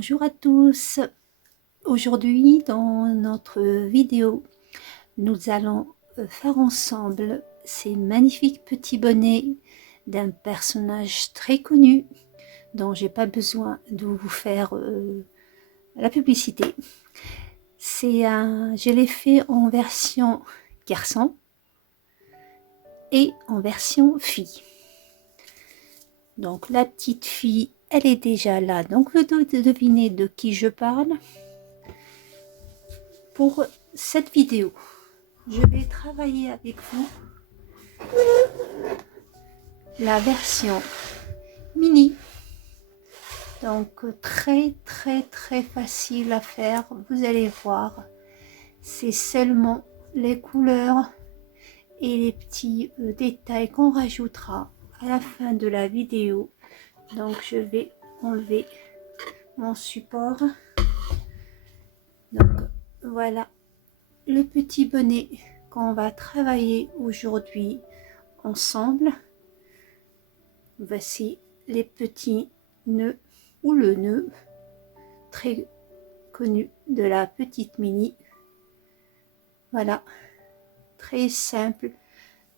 Bonjour à tous. Aujourd'hui, dans notre vidéo, nous allons faire ensemble ces magnifiques petits bonnets d'un personnage très connu dont j'ai pas besoin de vous faire la publicité. Je l'ai fait en version garçon et en version fille. Donc la petite fille, elle est déjà là, donc vous devinez de qui je parle. Pour cette vidéo, je vais travailler avec vous la version mini. Donc très facile à faire, vous allez voir. C'est seulement les couleurs et les petits détails qu'on rajoutera à la fin de la vidéo. Donc je vais enlever mon support. Donc voilà le petit bonnet qu'on va travailler aujourd'hui ensemble. Voici les petits nœuds ou le nœud très connu de la petite mini. Voilà, très simple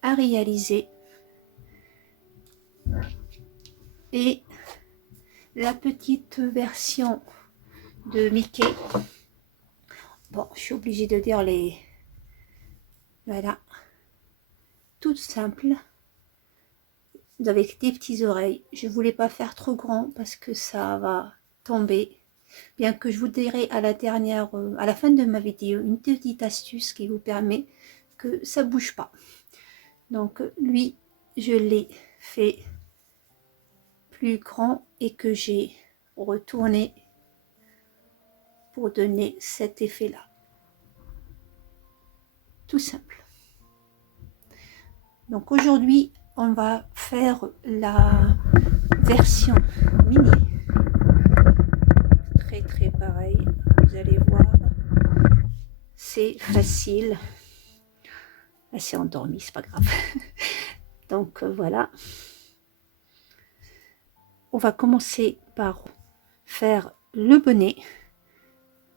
à réaliser. Et la petite version de Mickey. Bon, je suis obligée de dire les... Voilà, toute simple, avec des petites oreilles. Je voulais pas faire trop grand parce que ça va tomber. Bien que je vous dirai à la fin de ma vidéo, une petite astuce qui vous permet que ça bouge pas. Donc lui, je l'ai fait plus grand et que j'ai retourné pour donner cet effet là. Tout simple. Donc aujourd'hui, on va faire la version mini. Très pareil, vous allez voir, c'est facile. Elle s'est endormie, c'est pas grave. Donc voilà, on va commencer par faire le bonnet.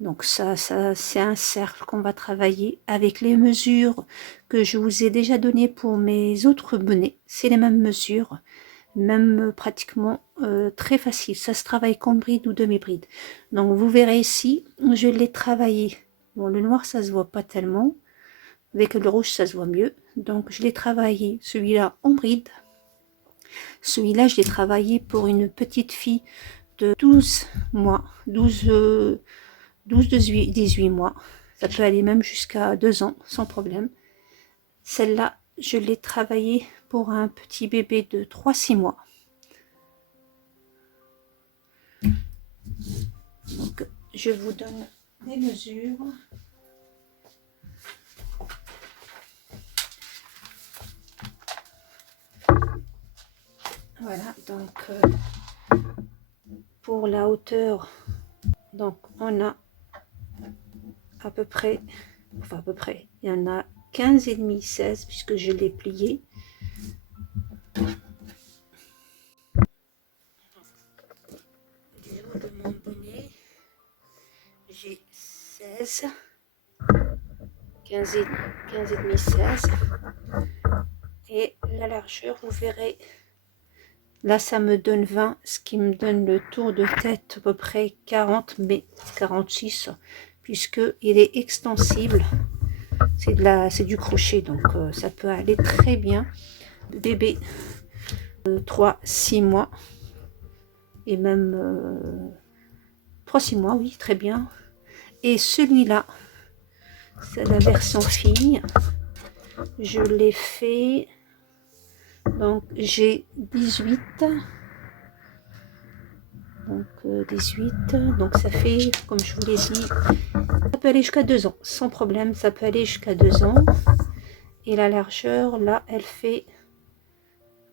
Donc ça c'est un cercle qu'on va travailler avec les mesures que je vous ai déjà données pour mes autres bonnets. C'est les mêmes mesures, même pratiquement très facile. Ça se travaille comme bride ou demi-bride. Donc vous verrez ici, je l'ai travaillé. Bon, le noir ça se voit pas tellement, avec le rouge ça se voit mieux. Donc je l'ai travaillé celui-là en bride. Celui-là je l'ai travaillé pour une petite fille de 12 mois, 18 mois. Ça peut aller même jusqu'à 2 ans sans problème. Celle-là, je l'ai travaillée pour un petit bébé de 3-6 mois. Donc, je vous donne des mesures. Voilà, donc pour la hauteur, donc on a à peu près, il y en a 15 et demi, 16 puisque je l'ai plié. Au niveau de mon bonnet, j'ai 16, 15 et demi, 16. Et la largeur, vous verrez, là ça me donne 20, ce qui me donne le tour de tête à peu près 40, mais 46, puisque il est extensible. C'est du crochet, donc ça peut aller très bien. Bébé 3-6 mois, et même 3-6 mois, oui, très bien. Et celui-là, c'est la version fille. Je l'ai fait, donc j'ai 18. Donc 18, donc ça fait, comme je vous l'ai dit, ça peut aller jusqu'à 2 ans, sans problème, ça peut aller jusqu'à 2 ans. Et la largeur, là, elle fait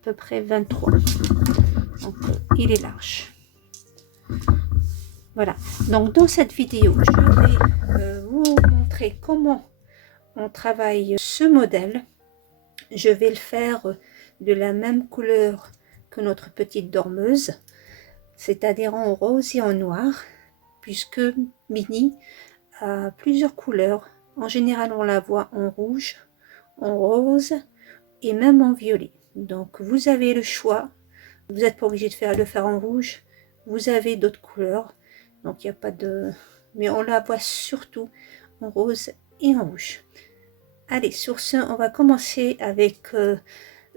à peu près 23. Donc il est large. Voilà, donc dans cette vidéo, je vais vous montrer comment on travaille ce modèle. Je vais le faire de la même couleur que notre petite dormeuse, c'est-à-dire en rose et en noir. puisque Mini a plusieurs couleurs. En général, on la voit en rouge, en rose et même en violet. Donc vous avez le choix. Vous n'êtes pas obligé de le faire en rouge. Vous avez d'autres couleurs. Donc il n'y a pas de... Mais on la voit surtout en rose et en rouge. Allez, sur ce, on va commencer avec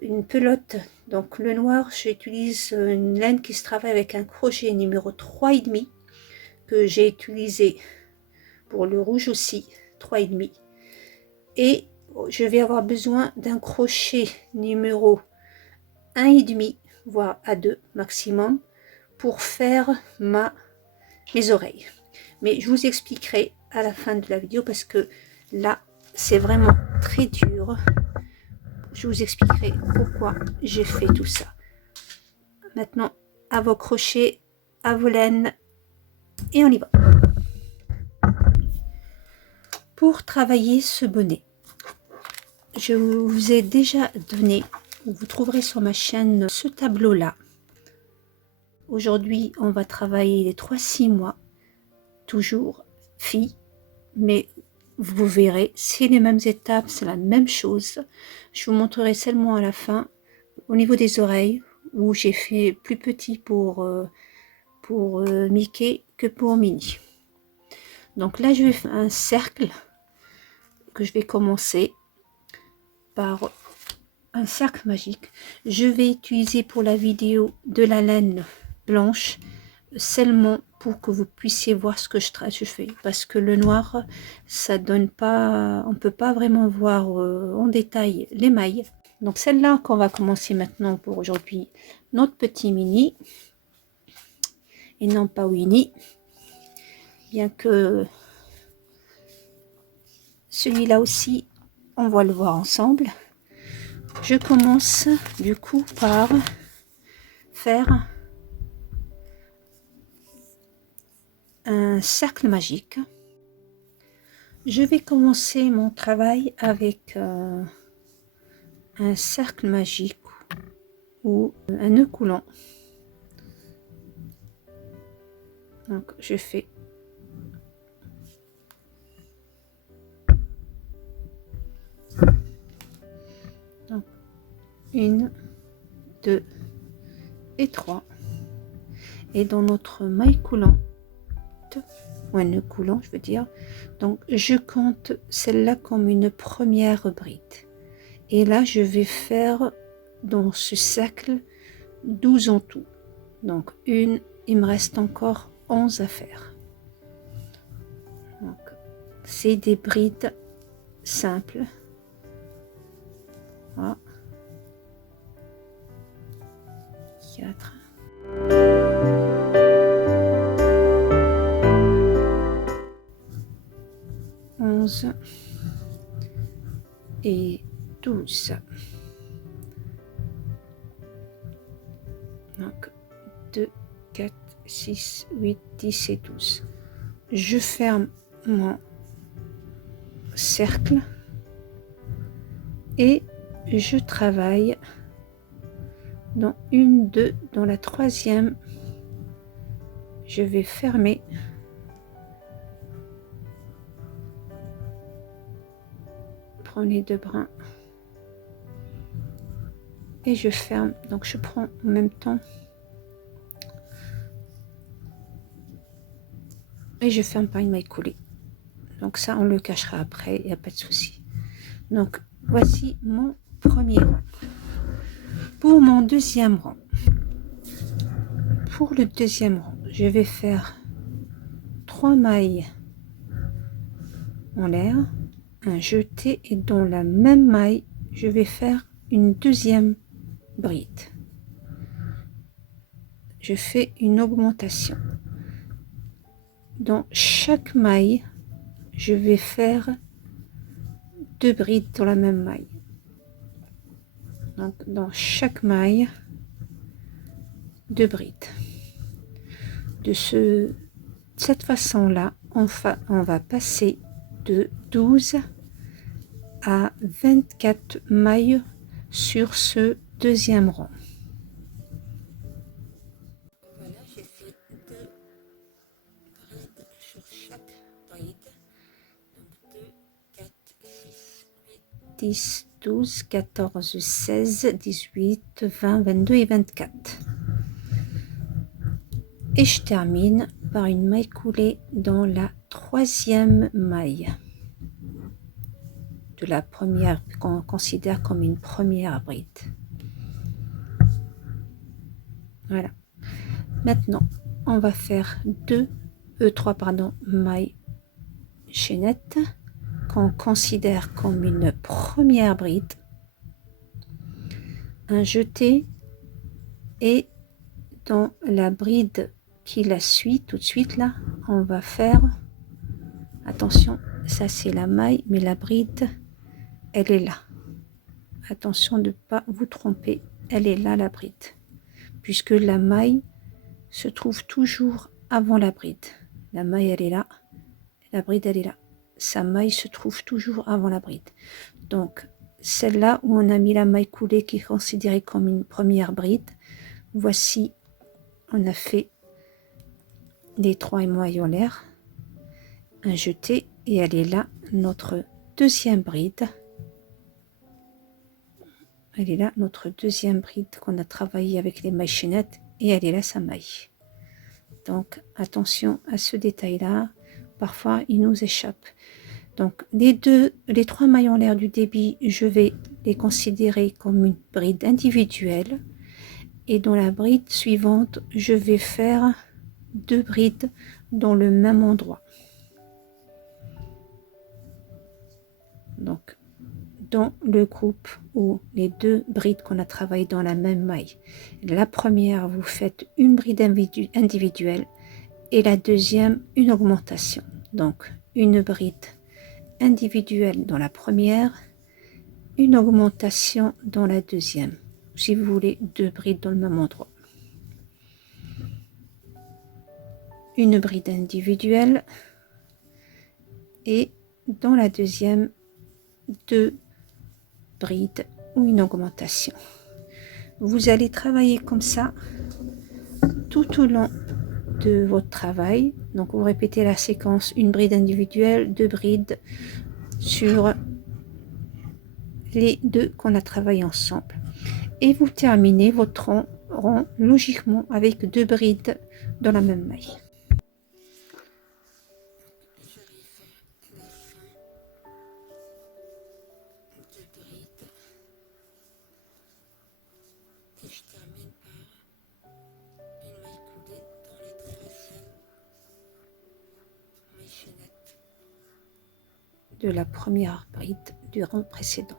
une pelote. Donc le noir, j'utilise une laine qui se travaille avec un crochet numéro 3,5 que j'ai utilisé pour le rouge aussi, 3,5. Et je vais avoir besoin d'un crochet numéro 1,5, voire à 2 maximum, pour faire mes oreilles. Mais je vous expliquerai à la fin de la vidéo parce que là, c'est vraiment très dur. Je vous expliquerai pourquoi j'ai fait tout ça. Maintenant, à vos crochets, à vos laines, et on y va. Pour travailler ce bonnet, je vous ai déjà donné, vous trouverez sur ma chaîne ce tableau-là. Aujourd'hui, on va travailler les 3-6 mois, toujours filles, mais vous verrez, c'est les mêmes étapes, c'est la même chose. Je vous montrerai seulement à la fin, au niveau des oreilles, où j'ai fait plus petit pour Mickey que pour Minnie. Donc là, je vais faire un cercle que je vais commencer par un cercle magique. Je vais utiliser pour la vidéo de la laine blanche seulement pour que vous puissiez voir ce que je fais, parce que le noir, ça donne pas, on peut pas vraiment voir en détail les mailles. Donc celle-là qu'on va commencer maintenant pour aujourd'hui, notre petit mini et non pas Winnie, bien que celui-là aussi on va le voir ensemble. Je commence du coup par faire un cercle magique. Je vais commencer mon travail avec un cercle magique ou un nœud coulant. Donc je fais donc 1, 2 et 3, et dans notre maille coulante, ou un nœud coulant je veux dire, donc je compte celle-là comme une première bride, et là je vais faire dans ce cercle 12 en tout. Donc il me reste encore 11 à faire. Donc c'est des brides simples. Voilà. 4, et 12. Donc 2, 4, 6, 8, 10 et 12. Je ferme mon cercle et je travaille dans une, deux, dans la troisième, je vais fermer. Prenez 2 brins et je ferme. Donc je prends en même temps et je ferme par une maille coulée. Donc ça on le cachera après, il n'y a pas de souci. Donc voici mon premier rang. Pour mon deuxième rang, pour le deuxième rang, je vais faire 3 mailles en l'air, un jeté, et dans la même maille je vais faire une deuxième bride. Je fais une augmentation. Dans chaque maille je vais faire 2 brides dans la même maille. Donc dans chaque maille 2 brides. De cette façon là on va passer de 12 à 24 mailles sur ce deuxième rang. Voilà, j'ai fait 2 brides 10, 12, 14, 16, 18, 20, 22 et 24. Et je termine par une maille coulée dans la troisième maille de la première, qu'on considère comme une première bride. Voilà. Maintenant, on va faire trois mailles chaînettes qu'on considère comme une première bride, un jeté, et dans la bride qui la suit tout de suite là, on va faire, attention, ça c'est la maille, mais la bride, elle est là. Attention de ne pas vous tromper, elle est là la bride, puisque la maille se trouve toujours avant la bride. La maille elle est là, la bride elle est là. Sa maille se trouve toujours avant la bride. Donc celle-là où on a mis la maille coulée qui est considérée comme une première bride, voici, on a fait les 3 mailles en l'air, un jeté, et elle est là notre deuxième bride. Elle est là notre deuxième bride qu'on a travaillé avec les mailles chaînettes, et elle est là sa maille. Donc attention à ce détail là, parfois il nous échappe. Donc les 3 mailles en l'air du début, je vais les considérer comme une bride individuelle, et dans la bride suivante je vais faire 2 brides dans le même endroit. Donc dans le groupe où les 2 brides qu'on a travaillé dans la même maille, la première vous faites une bride individuelle et la deuxième une augmentation. Donc une bride individuelle dans la première, une augmentation dans la deuxième, si vous voulez 2 brides dans le même endroit. Une bride individuelle, et dans la deuxième 2 bride ou une augmentation. Vous allez travailler comme ça tout au long de votre travail. Donc vous répétez la séquence, une bride individuelle, 2 brides sur les 2 qu'on a travaillé ensemble, et vous terminez votre rond logiquement avec 2 brides dans la même maille. Je termine par une maille coulée dans la troisième maille chaînette de la première bride du rang précédent.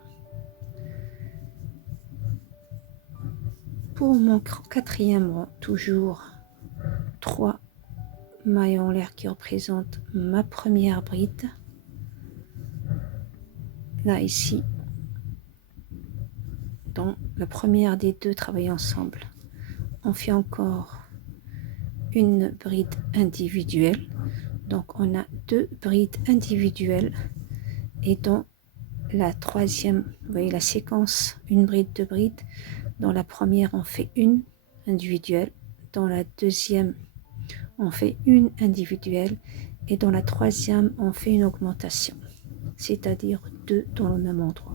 Pour mon quatrième rang, toujours 3 mailles en l'air qui représentent ma première bride. Là ici, dans la première des 2 travaillées ensemble, on fait encore une bride individuelle. Donc on a 2 brides individuelles, et dans la troisième, vous voyez la séquence, une bride, 2 brides. Dans la première on fait une individuelle, dans la deuxième on fait une individuelle, et dans la troisième on fait une augmentation, c'est-à-dire 2 dans le même endroit.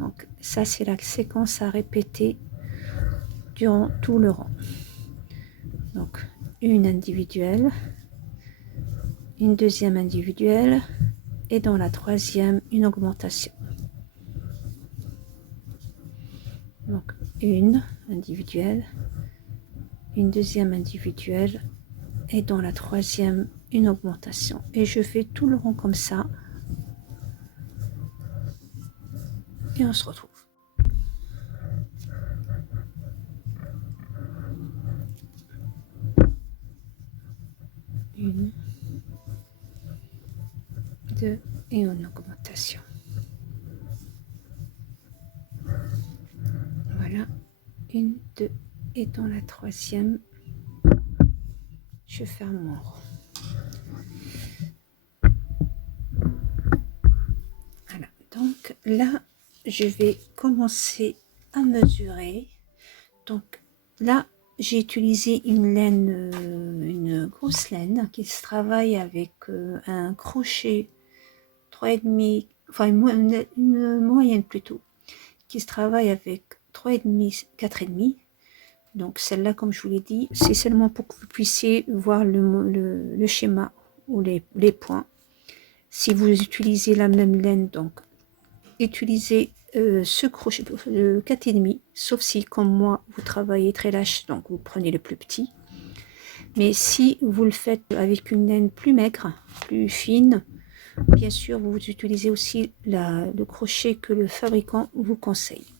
Donc ça c'est la séquence à répéter durant tout le rang. Donc une individuelle, une deuxième individuelle, et dans la troisième une augmentation. Donc une individuelle, une deuxième individuelle, et dans la troisième une augmentation, et je fais tout le rond comme ça, et on se retrouve. Une, 2 et une augmentation. Voilà, une, 2, et dans la troisième je ferme mon rond. Voilà, donc là je vais commencer à mesurer. Donc là j'ai utilisé une laine, une grosse laine qui se travaille avec un crochet 3,5 enfin une moyenne plutôt, qui se travaille avec 3,5, 4,5. Donc celle-là, comme je vous l'ai dit, c'est seulement pour que vous puissiez voir le schéma ou les points. Si vous utilisez la même laine, donc utilisez ce crochet, le 4,5, sauf si comme moi vous travaillez très lâche, donc vous prenez le plus petit. Mais si vous le faites avec une laine plus maigre, plus fine, bien sûr vous utilisez aussi le crochet que le fabricant vous conseille.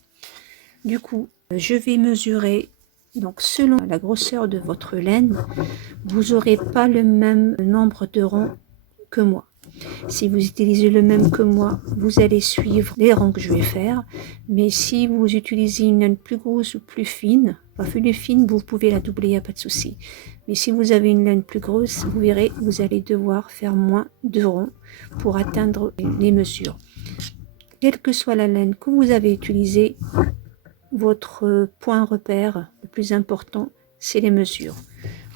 Du coup, je vais mesurer, donc selon la grosseur de votre laine, vous n'aurez pas le même nombre de ronds que moi. Si vous utilisez le même que moi, vous allez suivre les rangs que je vais faire. Mais si vous utilisez une laine plus grosse ou plus fine, enfin plus fine, vous pouvez la doubler, il n'y a pas de souci. Mais si vous avez une laine plus grosse, vous verrez, vous allez devoir faire moins de ronds pour atteindre les mesures. Quelle que soit la laine que vous avez utilisée, votre point repère le plus important, c'est les mesures.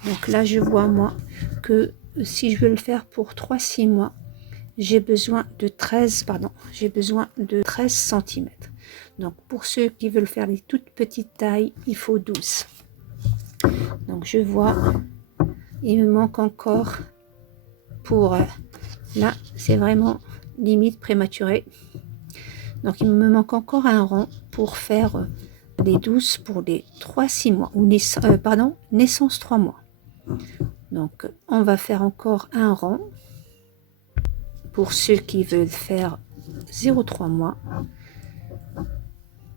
Donc là, je vois moi que si je veux le faire pour 3-6 mois, j'ai besoin de 13 cm. Donc pour ceux qui veulent faire les toutes petites tailles, il faut 12. Donc je vois, il me manque encore pour là, c'est vraiment limite prématuré. Donc il me manque encore un rang pour faire les 12 pour les 3-6 mois ou naissance 3 mois. Donc on va faire encore un rang pour ceux qui veulent faire 0,3 mois.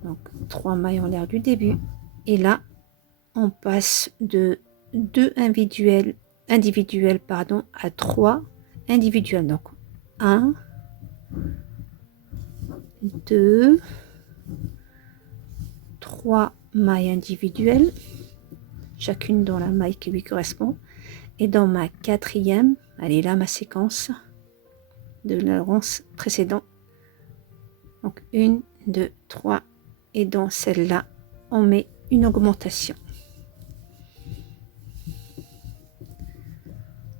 Donc 3 mailles en l'air du début. Et là, on passe de 2 individuels à 3 individuels. Donc 1, 2, 3 mailles individuelles, chacune dans la maille qui lui correspond. Et dans ma quatrième, allez là ma séquence de la rang précédent. Donc 1, 2, 3. Et dans celle-là, on met une augmentation.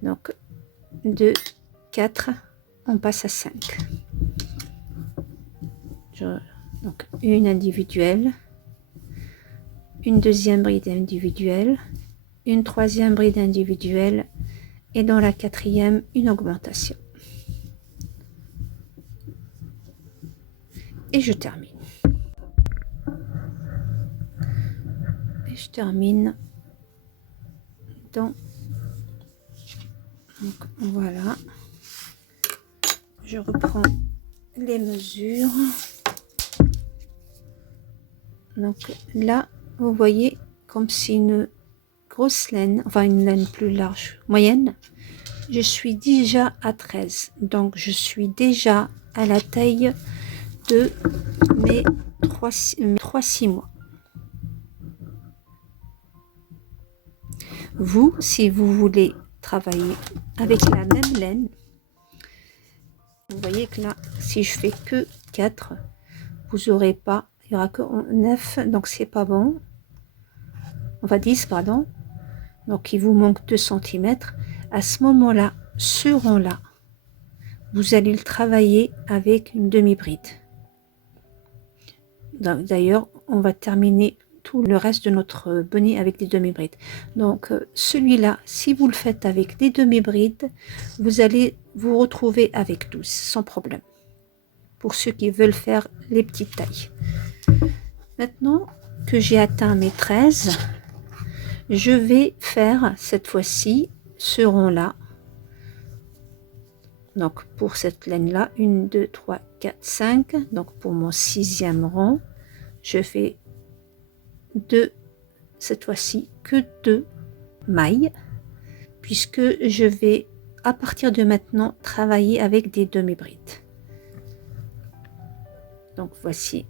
Donc 2, 4, on passe à 5. Donc une individuelle, une deuxième bride individuelle, une troisième bride individuelle et dans la quatrième, une augmentation. Et je termine. Et je termine dans... Donc voilà. Je reprends les mesures. Donc là, vous voyez comme c'est une grosse laine, enfin une laine plus large, moyenne. Je suis déjà à 13. Donc je suis déjà à la taille de mes 3-6 mois. Vous, si vous voulez travailler avec la même laine, vous voyez que là, si je fais que 4, vous n'aurez pas, il n'y aura que 9, donc c'est pas bon. Enfin 10, pardon. Donc il vous manque 2 cm. À ce moment-là, ce rond-là, vous allez le travailler avec une demi-bride. D'ailleurs, on va terminer tout le reste de notre bonnet avec des demi-brides. Donc celui-là, si vous le faites avec des demi-brides, vous allez vous retrouver avec 12 sans problème. Pour ceux qui veulent faire les petites tailles. Maintenant que j'ai atteint mes 13, je vais faire cette fois-ci ce rond-là. Donc pour cette laine-là, 1, 2, 3, 4, 5. Donc pour mon 6e rang, je fais cette fois-ci que 2 mailles, puisque je vais à partir de maintenant travailler avec des demi-brides. Donc voici.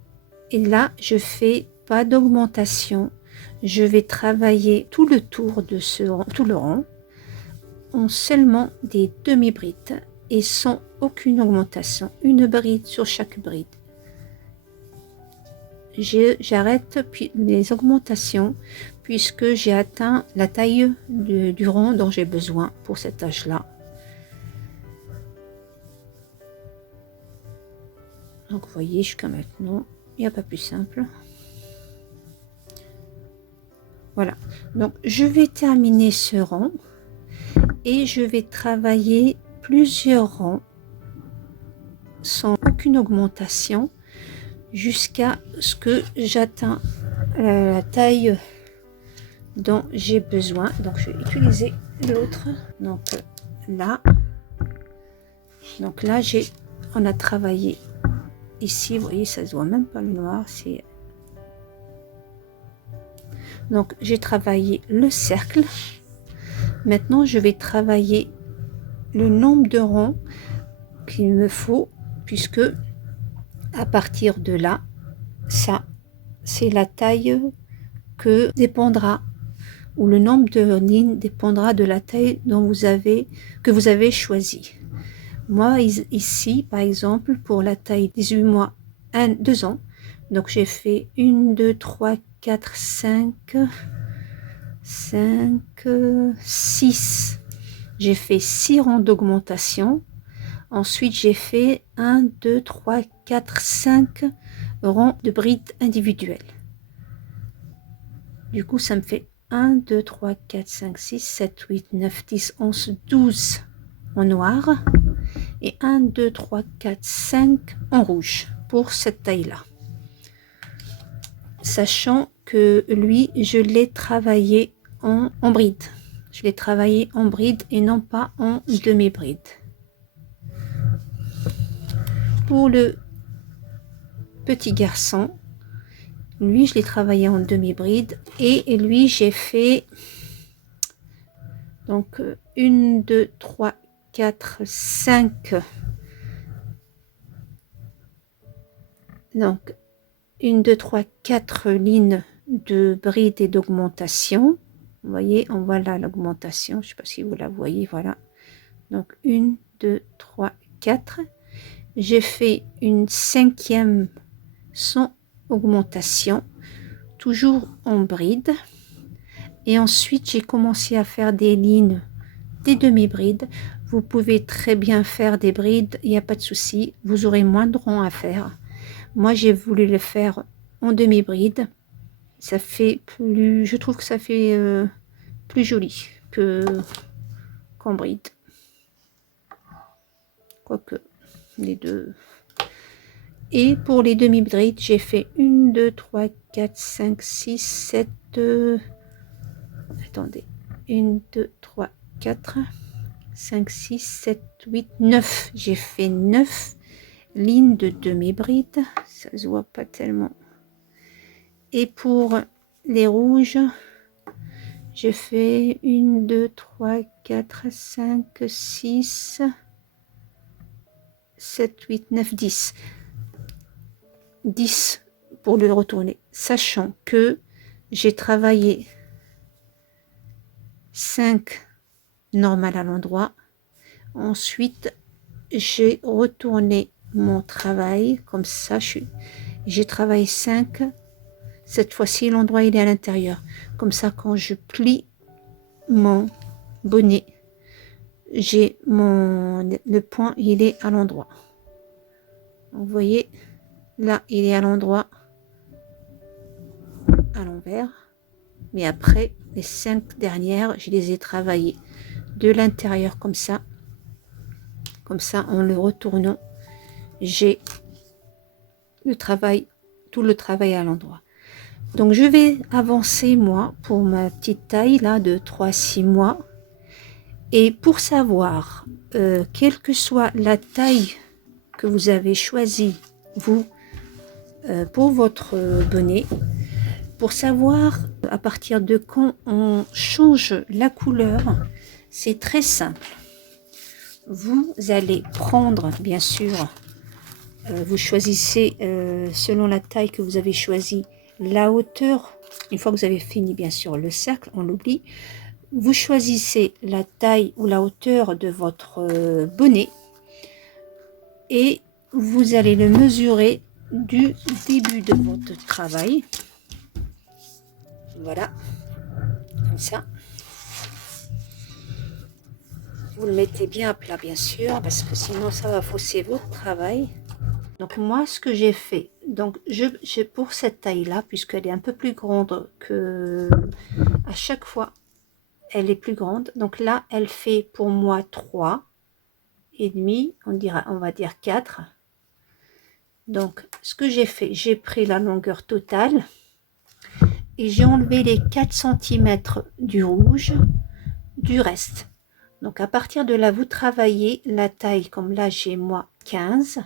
Et là, je fais pas d'augmentation. Je vais travailler tout le tour de tout le rond en seulement des demi-brides et sans aucune augmentation. Une bride sur chaque bride. J'arrête les augmentations puisque j'ai atteint la taille du rond dont j'ai besoin pour cet âge-là. Donc vous voyez jusqu'à maintenant, il n'y a pas plus simple. Voilà, donc je vais terminer ce rang et je vais travailler plusieurs rangs sans aucune augmentation jusqu'à ce que j'atteins la taille dont j'ai besoin. Donc je vais utiliser l'autre. Donc là on a travaillé ici, vous voyez, ça se voit même pas le noir, c'est donc j'ai travaillé le cercle. Maintenant je vais travailler le nombre de rangs qu'il me faut, puisque à partir de là, ça c'est la taille que dépendra, ou le nombre de lignes dépendra de la taille que vous avez choisi. Moi ici par exemple pour la taille 18 mois 2 ans, donc j'ai fait 1 2 3 4 5 6, j'ai fait 6 rangs d'augmentation. Ensuite j'ai fait 1 2 3 4 5 rangs de brides individuelles. Du coup ça me fait 1 2 3 4 5 6 7 8 9 10 11 12 en noir et 1 2 3 4 5 en rouge pour cette taille là, sachant que lui je l'ai travaillé en bride, je l'ai travaillé en bride et non pas en demi bride. Pour le petit garçon, lui je l'ai travaillé en demi bride et lui j'ai fait donc 1 2 3 4 5, donc 1 2 3 4 lignes de bride et d'augmentation. Vous voyez, on voit là l'augmentation, je ne sais pas si vous la voyez, voilà. Donc 1 2 3 4, j'ai fait une 5e sans augmentation, toujours en bride, et ensuite j'ai commencé à faire des lignes, des demi-brides. Vous pouvez très bien faire des brides, il n'y a pas de souci, vous aurez moins de rangs à faire. Moi j'ai voulu le faire en demi-bride, ça fait plus, je trouve que ça fait plus joli qu'en bride, quoique les deux. Et pour les demi-brides j'ai fait 1 2 3 4 5 6 7 attendez, 1 2 3 4 5 6 7 8 9, j'ai fait 9 lignes de demi-bride, ça se voit pas tellement. Et pour les rouges j'ai fait 1 2 3 4 5 6 7 8 9 10 pour le retourner, sachant que j'ai travaillé 5 normales à l'endroit. Ensuite j'ai retourné mon travail comme ça, j'ai travaillé 5. Cette fois-ci l'endroit il est à l'intérieur, comme ça quand je plie mon bonnet, j'ai le point il est à l'endroit. Vous voyez là il est à l'endroit à l'envers, mais après les 5 dernières je les ai travaillées de l'intérieur comme ça en le retournant j'ai le travail, tout le travail à l'endroit. Donc je vais avancer moi pour ma petite taille là de 3-6 mois, et pour savoir quelle que soit la taille que vous avez choisie vous pour votre bonnet, pour savoir à partir de quand on change la couleur, c'est très simple. Vous allez prendre, bien sûr, vous choisissez selon la taille que vous avez choisie, la hauteur. Une fois que vous avez fini bien sûr le cercle, on l'oublie, vous choisissez la taille ou la hauteur de votre bonnet et vous allez le mesurer du début de votre travail. Voilà, comme ça. Vous le mettez bien à plat bien sûr, parce que sinon ça va fausser votre travail. Donc moi, ce que j'ai fait, donc j'ai pour cette taille-là, puisqu'elle est un peu plus grande que à chaque fois, elle est plus grande. Donc là, elle fait pour moi 3 et demi, on va dire 4. Donc ce que j'ai fait, j'ai pris la longueur totale et j'ai enlevé les 4 cm du rouge du reste. Donc à partir de là, vous travaillez la taille, comme là j'ai moi 15.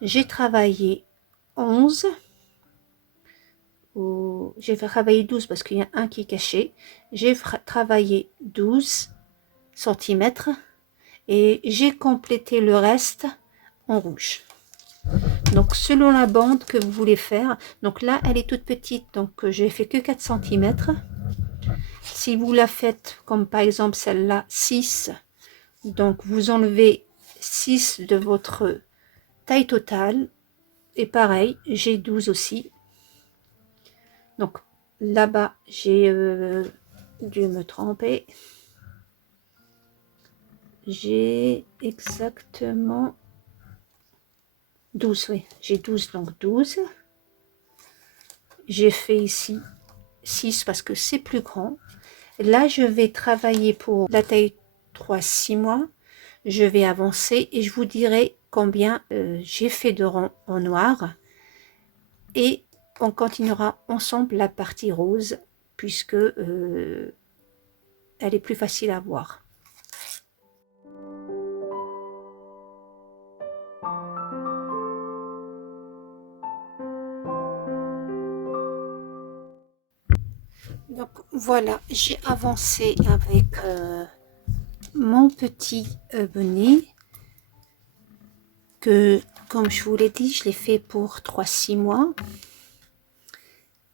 J'ai travaillé 11, ou j'ai travaillé 12 parce qu'il y a un qui est caché. J'ai travaillé 12 cm et j'ai complété le reste en rouge. Donc selon la bande que vous voulez faire, donc là elle est toute petite, donc j'ai fait que 4 cm. Si vous la faites comme par exemple celle-là 6, donc vous enlevez 6 de votre taille totale. Et pareil, j'ai 12 aussi. Donc là-bas, j'ai dû me tromper. J'ai exactement 12, oui. J'ai 12, donc 12. J'ai fait ici 6 parce que c'est plus grand. Là, je vais travailler pour la taille 3-6 mois. Je vais avancer et je vous dirai combien j'ai fait de rangs en noir. Et on continuera ensemble la partie rose puisque elle est plus facile à voir. Donc voilà, j'ai avancé avec mon petit bonnet que, comme je vous l'ai dit, je l'ai fait pour 3-6 mois.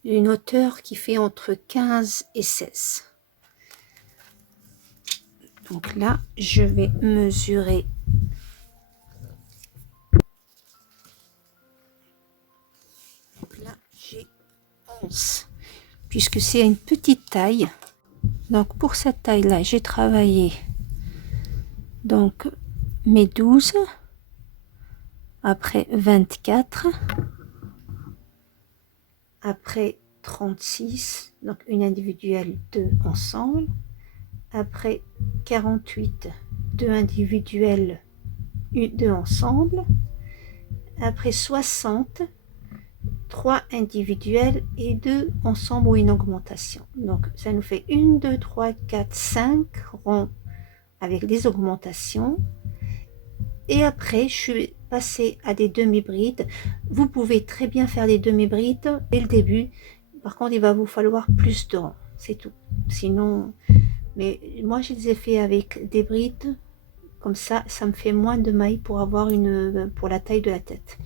Une hauteur qui fait entre 15 et 16. Donc là, je vais mesurer. Donc là, j'ai 11. Puisque c'est une petite taille. Donc pour cette taille-là, j'ai travaillé donc mes 12, après 24, après 36, donc une individuelle, 2 ensemble, après 48, 2 individuelles, 2 ensemble, après 60, 3 individuelles et 2 ensemble ou une augmentation. Donc ça nous fait 1, 2, 3, 4, 5 ronds avec des augmentations. Et après, je suis passée à des demi-brides. Vous pouvez très bien faire des demi-brides dès le début. Par contre, il va vous falloir plus de rangs, c'est tout. Sinon, mais moi, je les ai fait avec des brides. Comme ça me fait moins de mailles pour avoir pour la taille de la tête.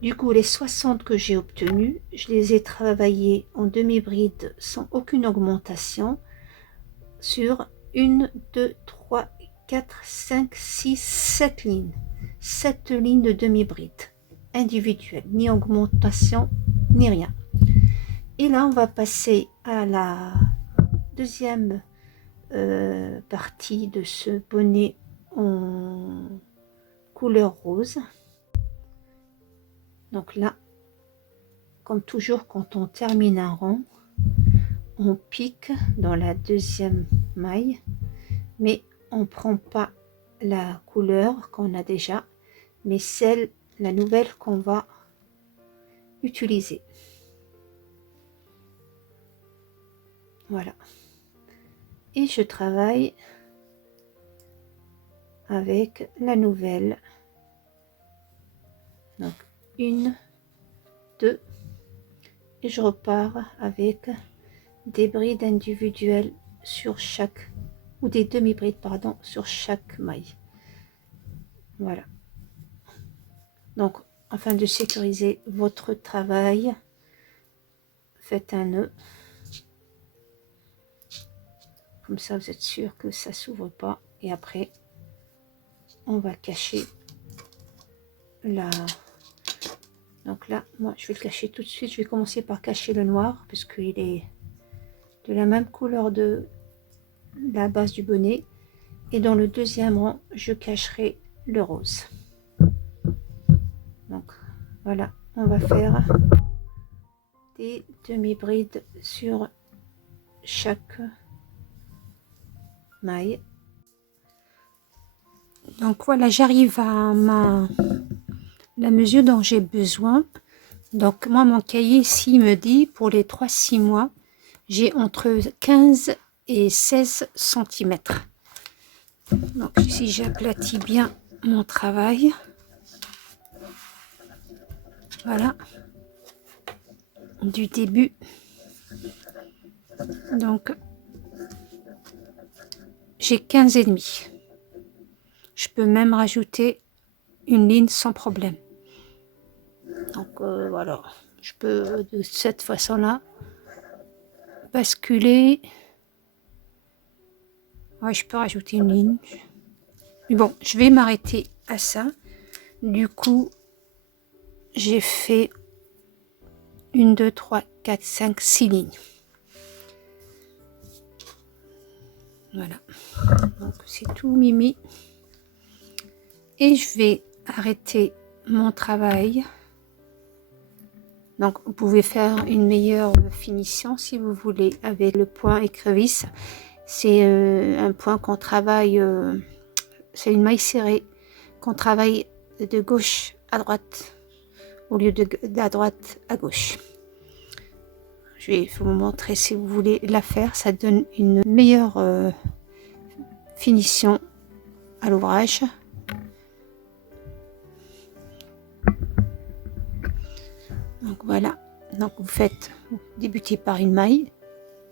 Du coup, les 60 que j'ai obtenus, je les ai travaillés en demi-bride sans aucune augmentation sur 1, 2, 3, 4, 5, 6, 7 lignes. 7 lignes de demi-bride individuelles, ni augmentation, ni rien. Et là, on va passer à la deuxième partie de ce bonnet en couleur rose. Donc là, comme toujours, quand on termine un rang, on pique dans la deuxième maille, mais on ne prend pas la couleur qu'on a déjà, mais la nouvelle qu'on va utiliser. Voilà. Et je travaille avec la nouvelle. Donc 1, 2, et je repars avec des brides individuelles sur chaque, ou des demi-brides, pardon, sur chaque maille. Voilà. Donc, afin de sécuriser votre travail, faites un nœud. Comme ça, vous êtes sûr que ça s'ouvre pas. Et après, on va cacher la... Donc là, moi, je vais le cacher tout de suite. Je vais commencer par cacher le noir, parce qu'il est de la même couleur de la base du bonnet. Et dans le deuxième rang, je cacherai le rose. Donc voilà, on va faire des demi-brides sur chaque maille. Donc voilà, j'arrive à la mesure dont j'ai besoin. Donc moi, mon cahier ici me dit pour les 3-6 mois, j'ai entre 15 et 16 cm. Donc ici, j'aplatis bien mon travail. Voilà. Du début. Donc, j'ai 15 et demi. Je peux même rajouter une ligne sans problème. Donc voilà, je peux de cette façon-là basculer. Ouais, je peux rajouter une ligne. Mais bon, je vais m'arrêter à ça. Du coup, j'ai fait 1, 2, 3, 4, 5, 6 lignes. Voilà. Donc c'est tout mimi. Et je vais arrêter mon travail. Donc vous pouvez faire une meilleure finition si vous voulez avec le point écrevisse. C'est un point qu'on travaille, c'est une maille serrée qu'on travaille de gauche à droite au lieu de droite à gauche. Je vais vous montrer si vous voulez la faire. Ça donne une meilleure finition à l'ouvrage. Donc voilà, donc vous débutez par une maille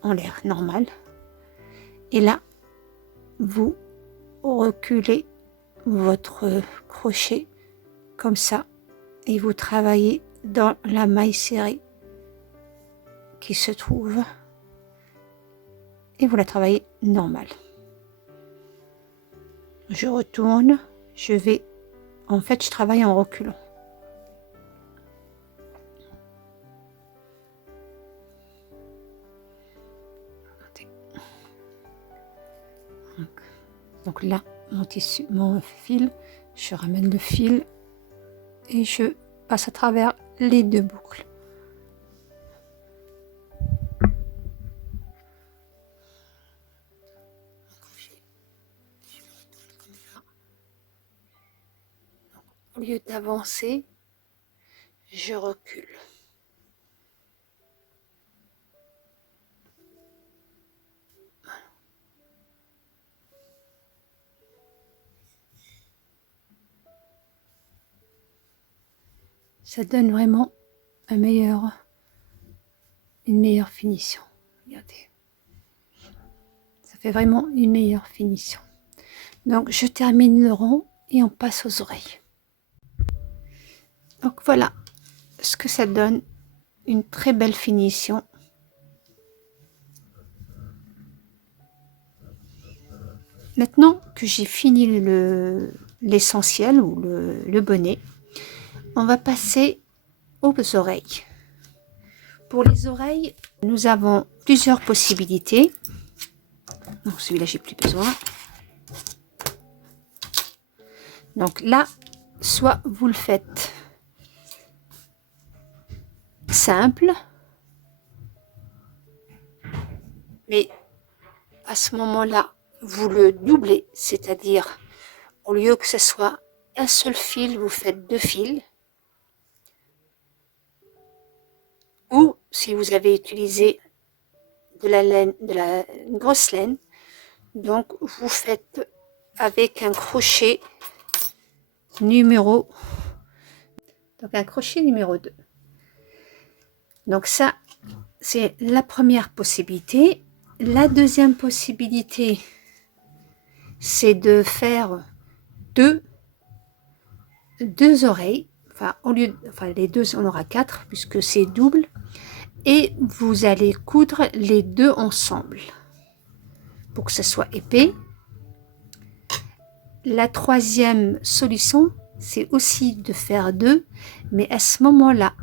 en l'air normal et là vous reculez votre crochet comme ça et vous travaillez dans la maille serrée qui se trouve et vous la travaillez normal. Je retourne, je travaille en reculant. Donc là, mon fil, je ramène le fil et je passe à travers les 2 boucles. Au lieu d'avancer, je recule. Ça donne vraiment une meilleure finition. Regardez. Ça fait vraiment une meilleure finition. Donc je termine le rond et on passe aux oreilles. Donc voilà ce que ça donne, une très belle finition. Maintenant que j'ai fini l'essentiel ou le bonnet, on va passer aux oreilles. Pour les oreilles, nous avons plusieurs possibilités. Donc celui-là, j'ai plus besoin. Donc là, soit vous le faites simple, mais à ce moment-là, vous le doublez, c'est-à-dire au lieu que ce soit un seul fil, vous faites 2 fils. Ou si vous avez utilisé de la laine, une grosse laine, donc vous faites avec un crochet numéro, donc un crochet numéro 2. Donc ça, c'est la première possibilité. La deuxième possibilité, c'est de faire deux oreilles. Les deux, on aura 4 puisque c'est double. Et vous allez coudre les 2 ensemble pour que ce soit épais. La troisième solution, c'est aussi de faire 2, mais à ce moment-là,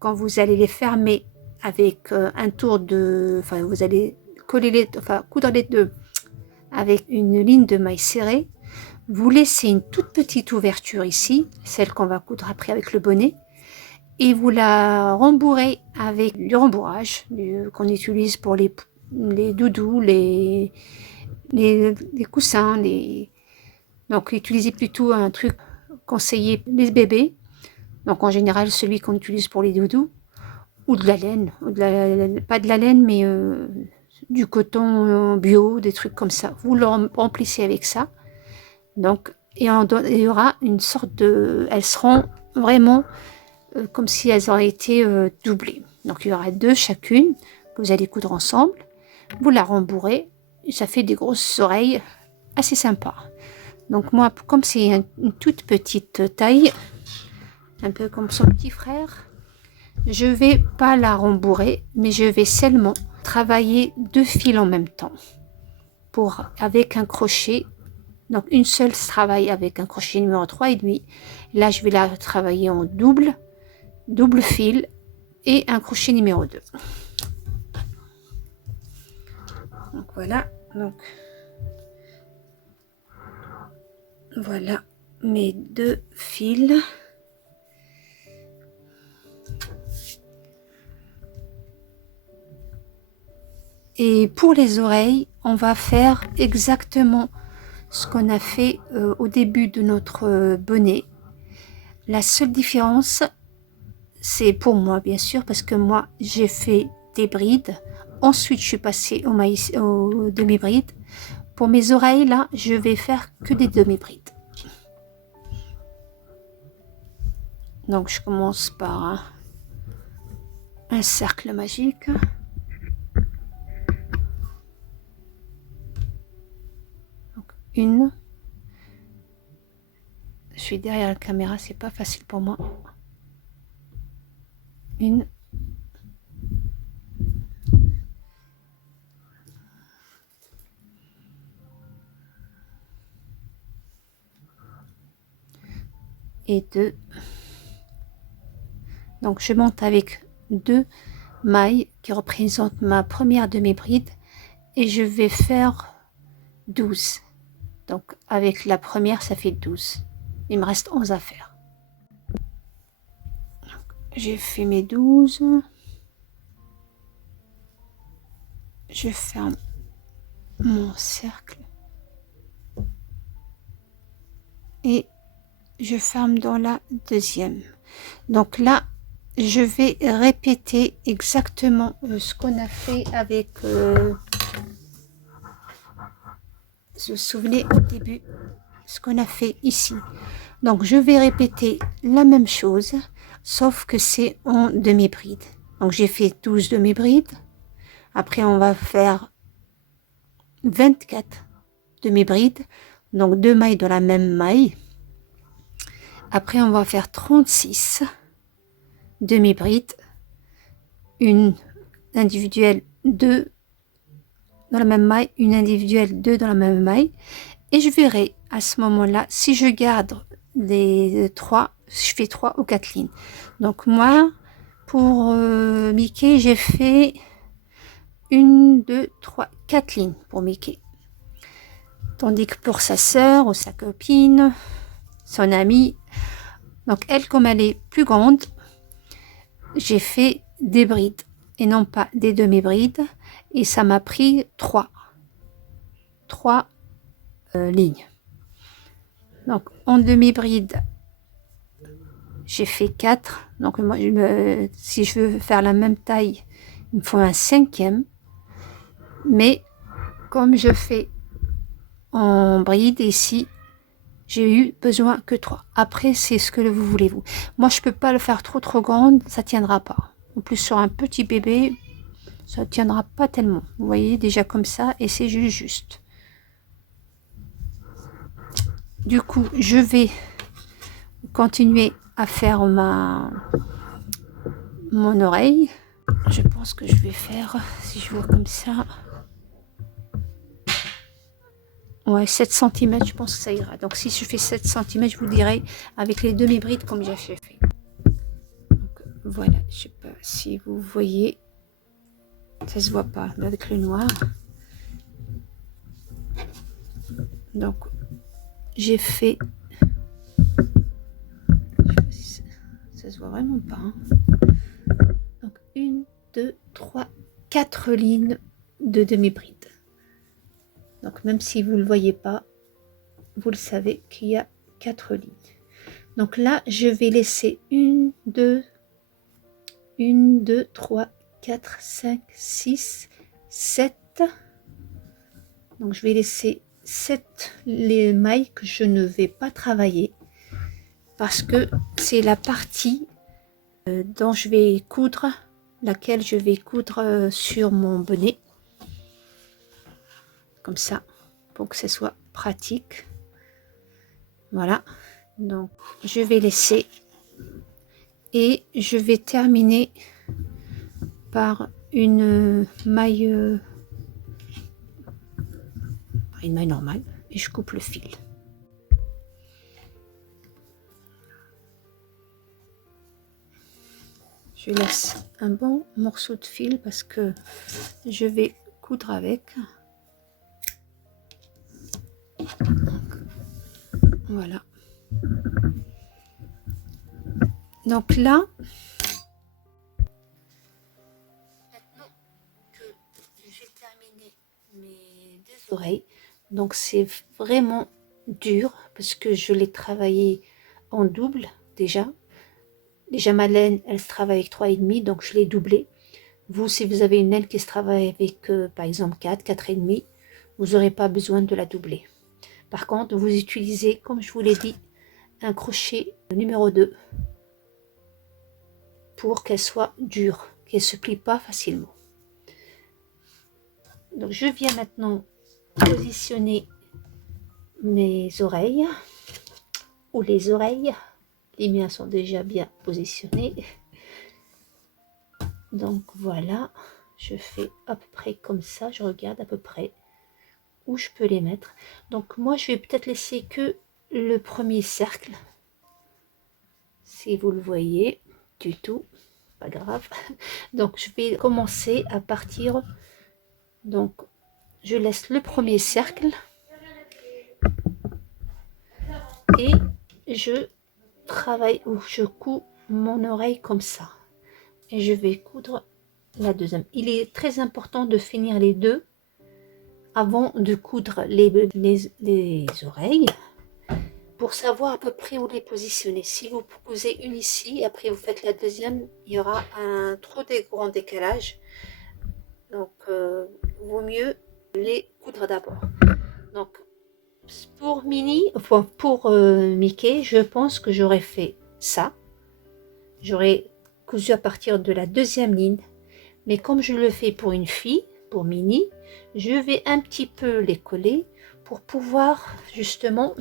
quand vous allez les fermer avec un tour vous allez coudre les 2 avec une ligne de maille serrée, Vous laissez une toute petite ouverture ici, celle qu'on va coudre après avec le bonnet, et vous la rembourrez avec du rembourrage qu'on utilise pour les doudous, les coussins. Donc utilisez plutôt un truc conseillé les bébés, donc en général celui qu'on utilise pour les doudous, ou de la laine, pas de la laine mais du coton bio, des trucs comme ça. Vous le remplissez avec ça. Donc, il y aura une sorte de... Elles seront vraiment comme si elles auraient été doublées. Donc, il y aura deux chacune que vous allez coudre ensemble. Vous la rembourrez. Et ça fait des grosses oreilles assez sympas. Donc, moi, comme c'est une toute petite taille, un peu comme son petit frère, je vais pas la rembourrer, mais je vais seulement travailler 2 fils en même temps avec un crochet. Donc une seule travaille avec un crochet numéro 3,5. Là je vais la travailler en double fil et un crochet numéro 2. Donc voilà mes 2 fils. Et pour les oreilles, on va faire exactement ce qu'on a fait au début de notre bonnet. La seule différence, c'est pour moi bien sûr, parce que moi j'ai fait des brides. Ensuite je suis passée au demi-bride. Pour mes oreilles là, je vais faire que des demi-brides. Donc je commence par un cercle magique. Une. Je suis derrière la caméra, c'est pas facile pour moi. Une. Et 2. Donc je monte avec 2 mailles qui représentent ma première demi-bride et je vais faire 12. Donc avec la première ça fait 12. Il me reste 11 à faire. J'ai fait mes 12. Je ferme mon cercle et je ferme dans la deuxième. Donc là je vais répéter exactement ce qu'on a fait avec vous vous souvenez au début ce qu'on a fait ici. Donc je vais répéter la même chose sauf que c'est en demi-bride. Donc j'ai fait 12 demi-brides. Après on va faire 24 demi-brides, donc 2 mailles dans la même maille. Après on va faire 36 demi-brides, une individuelle, 2 dans la même maille, une individuelle, 2 dans la même maille, et je verrai à ce moment-là si je garde les 3, je fais 3 ou 4 lignes. Donc moi pour Mickey j'ai fait 1, 2, 3, 4 lignes pour Mickey, tandis que pour sa sœur ou sa copine, son amie, donc elle comme elle est plus grande, j'ai fait des brides et non pas des demi-brides, et ça m'a pris 3 lignes. Donc en demi-bride j'ai fait 4. Donc moi, si je veux faire la même taille, il me faut un 5e, mais comme je fais en bride ici, j'ai eu besoin que 3. Après c'est ce que vous voulez vous. Moi je peux pas le faire trop grande, ça tiendra pas. En plus sur un petit bébé ça tiendra pas tellement. Vous voyez déjà comme ça, et c'est juste. Du coup je vais continuer à faire mon oreille. Je pense que je vais faire, si je vois comme ça, ouais, 7 cm, je pense que ça ira. Donc si je fais 7 cm, je vous dirai avec les demi-brides comme j'ai fait. Donc, voilà, je sais pas si vous voyez, ça se voit pas avec le noir. Donc j'ai fait, je sais pas si ça se voit vraiment pas, hein. Donc 1, 2, 3, 4 lignes de demi-bride. Donc même si vous ne le voyez pas, vous le savez qu'il y a 4 lignes. Donc là, je vais laisser 1, 2, 3, 4, 5, 6, 7. Donc je vais laisser 7 les mailles que je ne vais pas travailler parce que c'est la partie dont je vais coudre, laquelle je vais coudre sur mon bonnet. Comme ça, pour que ce soit pratique. Voilà. Donc je vais laisser et je vais terminer par une maille normale et je coupe le fil. Je laisse un bon morceau de fil parce que je vais coudre avec. Voilà. Donc là, maintenant que j'ai terminé mes deux oreilles, donc c'est vraiment dur parce que je l'ai travaillé en double déjà. Déjà ma laine, elle se travaille avec 3,5, donc je l'ai doublé. Vous, si vous avez une laine qui se travaille avec par exemple 4,5, vous n'aurez pas besoin de la doubler. Par contre, vous utilisez, comme je vous l'ai dit, un crochet numéro 2 pour qu'elle soit dure, qu'elle ne se plie pas facilement. Donc je viens maintenant positionner mes oreilles, ou les oreilles. Les miens sont déjà bien positionnés. Donc voilà, je fais à peu près comme ça, je regarde à peu près où je peux les mettre. Donc moi je vais peut-être laisser que le premier cercle, si vous le voyez du tout, pas grave. Donc je vais commencer à partir, donc je laisse le premier cercle et je travaille ou je couds mon oreille comme ça et je vais coudre la deuxième. Il est très important de finir les deux avant de coudre les oreilles pour savoir à peu près où les positionner. Si vous posez une ici, après vous faites la deuxième, il y aura un trop grand décalage. Donc, vaut mieux les coudre d'abord. Donc, pour Minnie, enfin pour Mickey, je pense que j'aurais fait ça. J'aurais cousu à partir de la deuxième ligne. Mais comme je le fais pour une fille, pour Minnie, je vais un petit peu les coller pour pouvoir justement,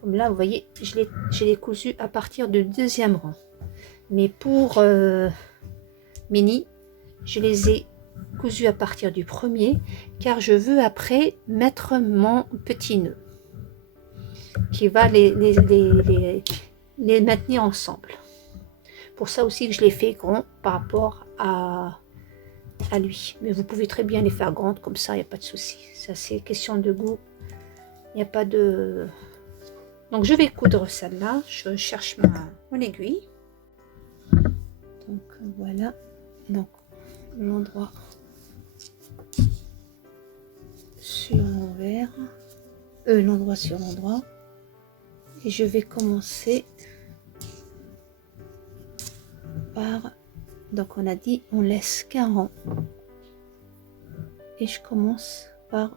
comme là vous voyez, je l'ai cousu à partir du deuxième rang. Mais pour Minnie, je les ai cousus à partir du premier, car je veux après mettre mon petit nœud qui va les maintenir ensemble. Pour ça aussi que je les fais grand par rapport à lui. Mais vous pouvez très bien les faire grandes comme ça, il n'y a pas de souci. Ça c'est question de goût. Il n'y a pas de... Donc je vais coudre celle-là. Je cherche mon aiguille. Donc voilà. Donc l'endroit sur l'envers. L'endroit sur l'endroit. Et je vais commencer par... Donc on a dit on laisse qu'un rang. Et je commence par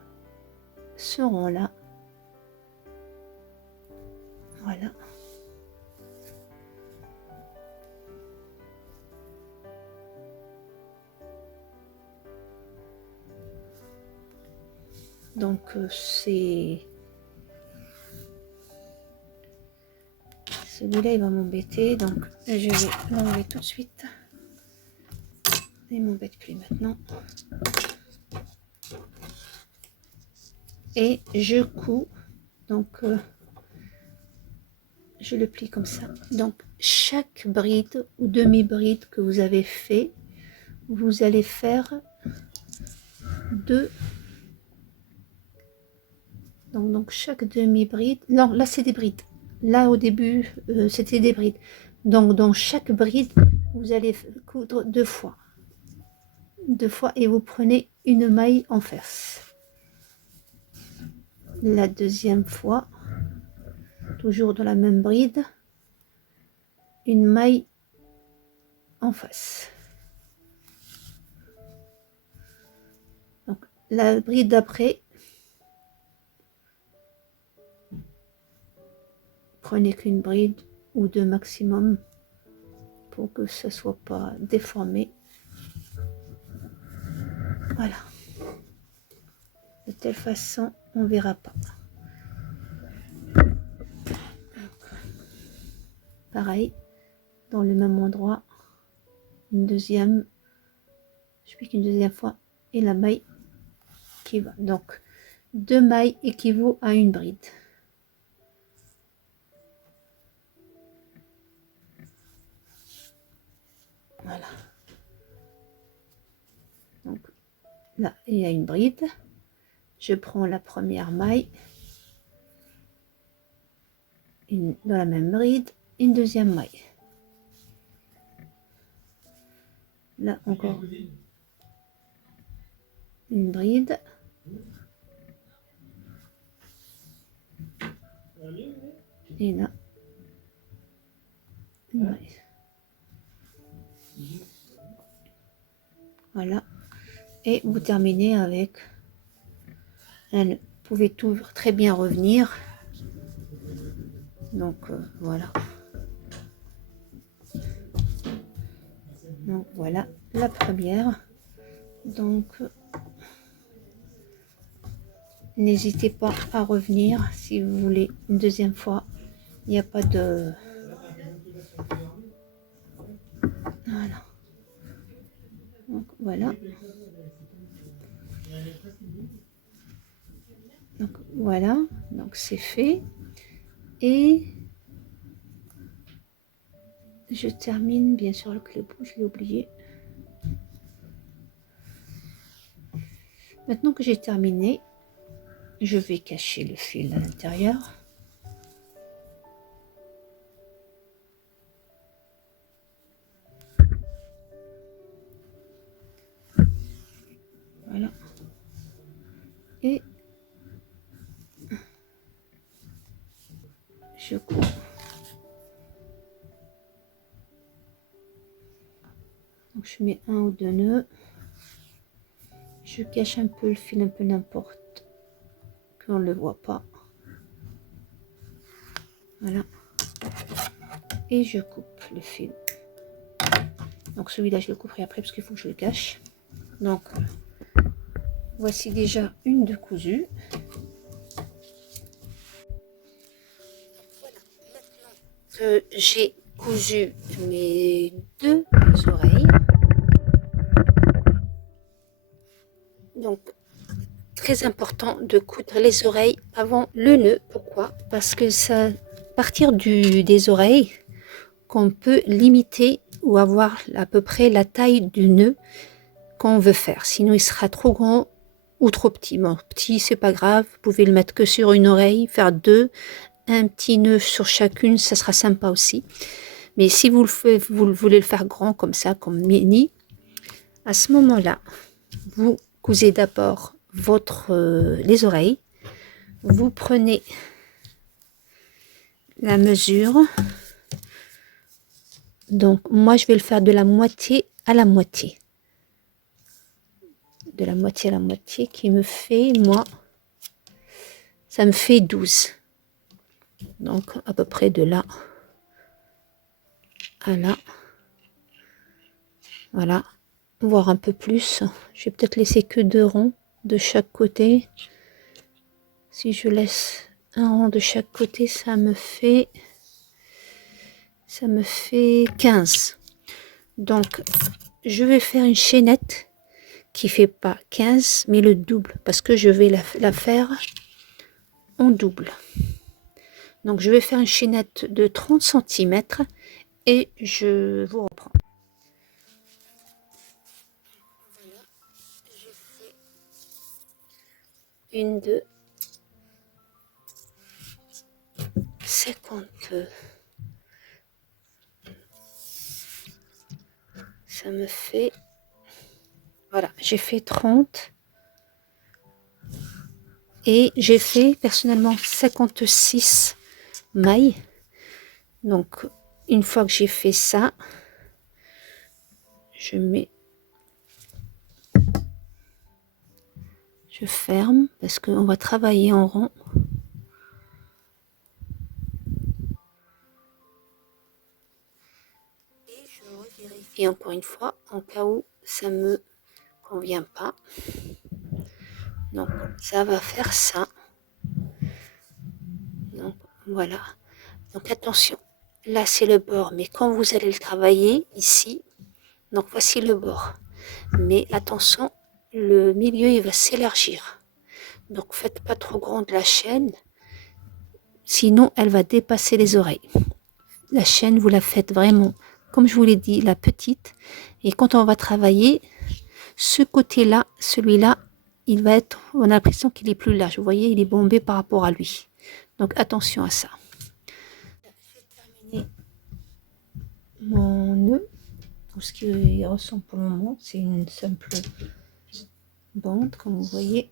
ce rang là. Voilà. Donc c'est... Celui-là il va m'embêter, donc je vais l'enlever tout de suite. Il m'embête plus maintenant. Et je couds, donc je le plie comme ça. Donc chaque bride ou demi-bride que vous avez fait, vous allez faire deux. Donc chaque demi-bride, non, là c'est des brides. Là au début, c'était des brides. Donc dans chaque bride, vous allez coudre deux fois. Deux fois et vous prenez une maille en face. La deuxième fois, toujours dans la même bride, une maille en face. Donc la bride d'après, prenez qu'une bride ou deux maximum pour que ça soit pas déformé. Voilà. De telle façon, on verra pas. Pareil, dans le même endroit, une deuxième, je pique une deuxième fois et la maille qui va. Donc, deux mailles équivaut à une bride. Voilà. Donc, là, il y a une bride. Je prends la première maille, dans la même bride, une deuxième maille. Là encore une bride. Et là, une maille. Voilà. Et vous terminez avec un nœud. Vous pouvez tout très bien revenir. Donc voilà. Donc voilà la première. Donc n'hésitez pas à revenir si vous voulez une deuxième fois. Il n'y a pas de... Voilà. Donc voilà. Donc voilà. Donc c'est fait. Et je termine bien sûr le clé bout, je l'ai oublié. Maintenant que j'ai terminé, je vais cacher le fil à l'intérieur. Voilà. Et je coupe. Donc je mets un ou deux nœuds. Je cache un peu le fil, un peu n'importe, qu'on ne le voit pas. Voilà. Et je coupe le fil. Donc celui-là, je le couperai après parce qu'il faut que je le cache. Donc, voici déjà une de cousue. Voilà. Maintenant que j'ai cousu mes deux oreilles, donc très important de coudre les oreilles avant le nœud. Pourquoi? Parce que ça, à partir des oreilles, qu'on peut limiter ou avoir à peu près la taille du nœud qu'on veut faire. Sinon, il sera trop grand ou trop petit. Bon, petit, c'est pas grave. Vous pouvez le mettre que sur une oreille, faire deux, un petit nœud sur chacune, ça sera sympa aussi. Mais si vous voulez le faire grand comme ça, comme mini, à ce moment-là, vous cousez d'abord les oreilles. Vous prenez la mesure. Donc, moi, je vais le faire de la moitié à la moitié. De la moitié à la moitié qui me fait, moi, ça me fait 12. Donc, à peu près de là à là. Voilà. Voire un peu plus. Je vais peut-être laisser que 2 ronds de chaque côté. Si je laisse un rond de chaque côté, ça me fait 15. Donc, je vais faire une chaînette qui fait pas 15, mais le double, parce que je vais la faire en double. Donc, je vais faire une chaînette de 30 cm et je vous reprends. Voilà, je fais 1, 2, 50. Ça me fait... Voilà, j'ai fait 30. Et j'ai fait personnellement 56 mailles. Donc, une fois que j'ai fait ça, je ferme parce qu'on va travailler en rond. Et je vérifie encore une fois en cas où ça me convient pas. Donc, ça va faire ça. Donc, voilà. Donc, attention. Là, c'est le bord. Mais quand vous allez le travailler ici, donc voici le bord. Mais attention, le milieu, il va s'élargir. Donc, faites pas trop grande la chaîne. Sinon, elle va dépasser les oreilles. La chaîne, vous la faites vraiment, comme je vous l'ai dit, la petite. Et quand on va travailler, ce côté-là, celui-là, il va être, on a l'impression qu'il est plus large. Vous voyez, il est bombé par rapport à lui. Donc, attention à ça. J'ai terminé mon nœud. Tout ce qui ressemble pour le moment, c'est une simple bande, comme vous voyez.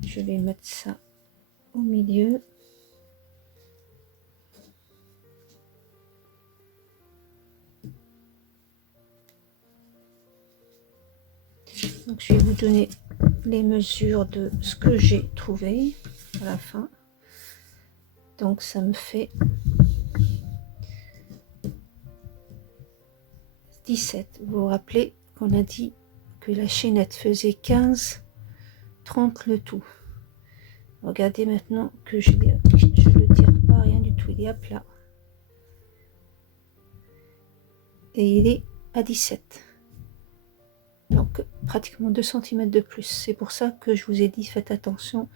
Je vais mettre ça au milieu. Donc, je vais vous donner les mesures de ce que j'ai trouvé à la fin. Donc, ça me fait 17. Vous vous rappelez qu'on a dit que la chaînette faisait 15, 30 le tout. Regardez maintenant que je le tire pas, rien du tout. Il est à plat. Et il est à 17. Donc, pratiquement 2 cm de plus. C'est pour ça que je vous ai dit, faites attention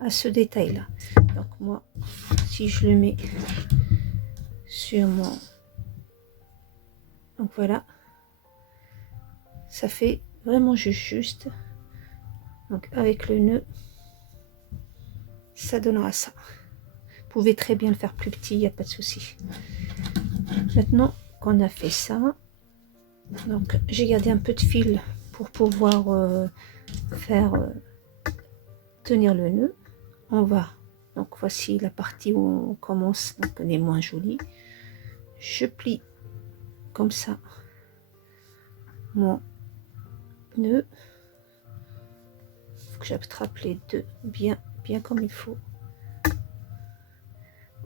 à ce détail-là. Donc, moi, si je le mets sur mon... Donc, voilà. Ça fait vraiment juste. Donc, avec le nœud, ça donnera ça. Vous pouvez très bien le faire plus petit, il n'y a pas de souci. Maintenant qu'on a fait ça, donc j'ai gardé un peu de fil pour pouvoir faire tenir le nœud. On va, donc voici la partie où on commence, donc elle est moins jolie. Je plie comme ça mon nœud. Il faut que j'attrape les deux bien comme il faut.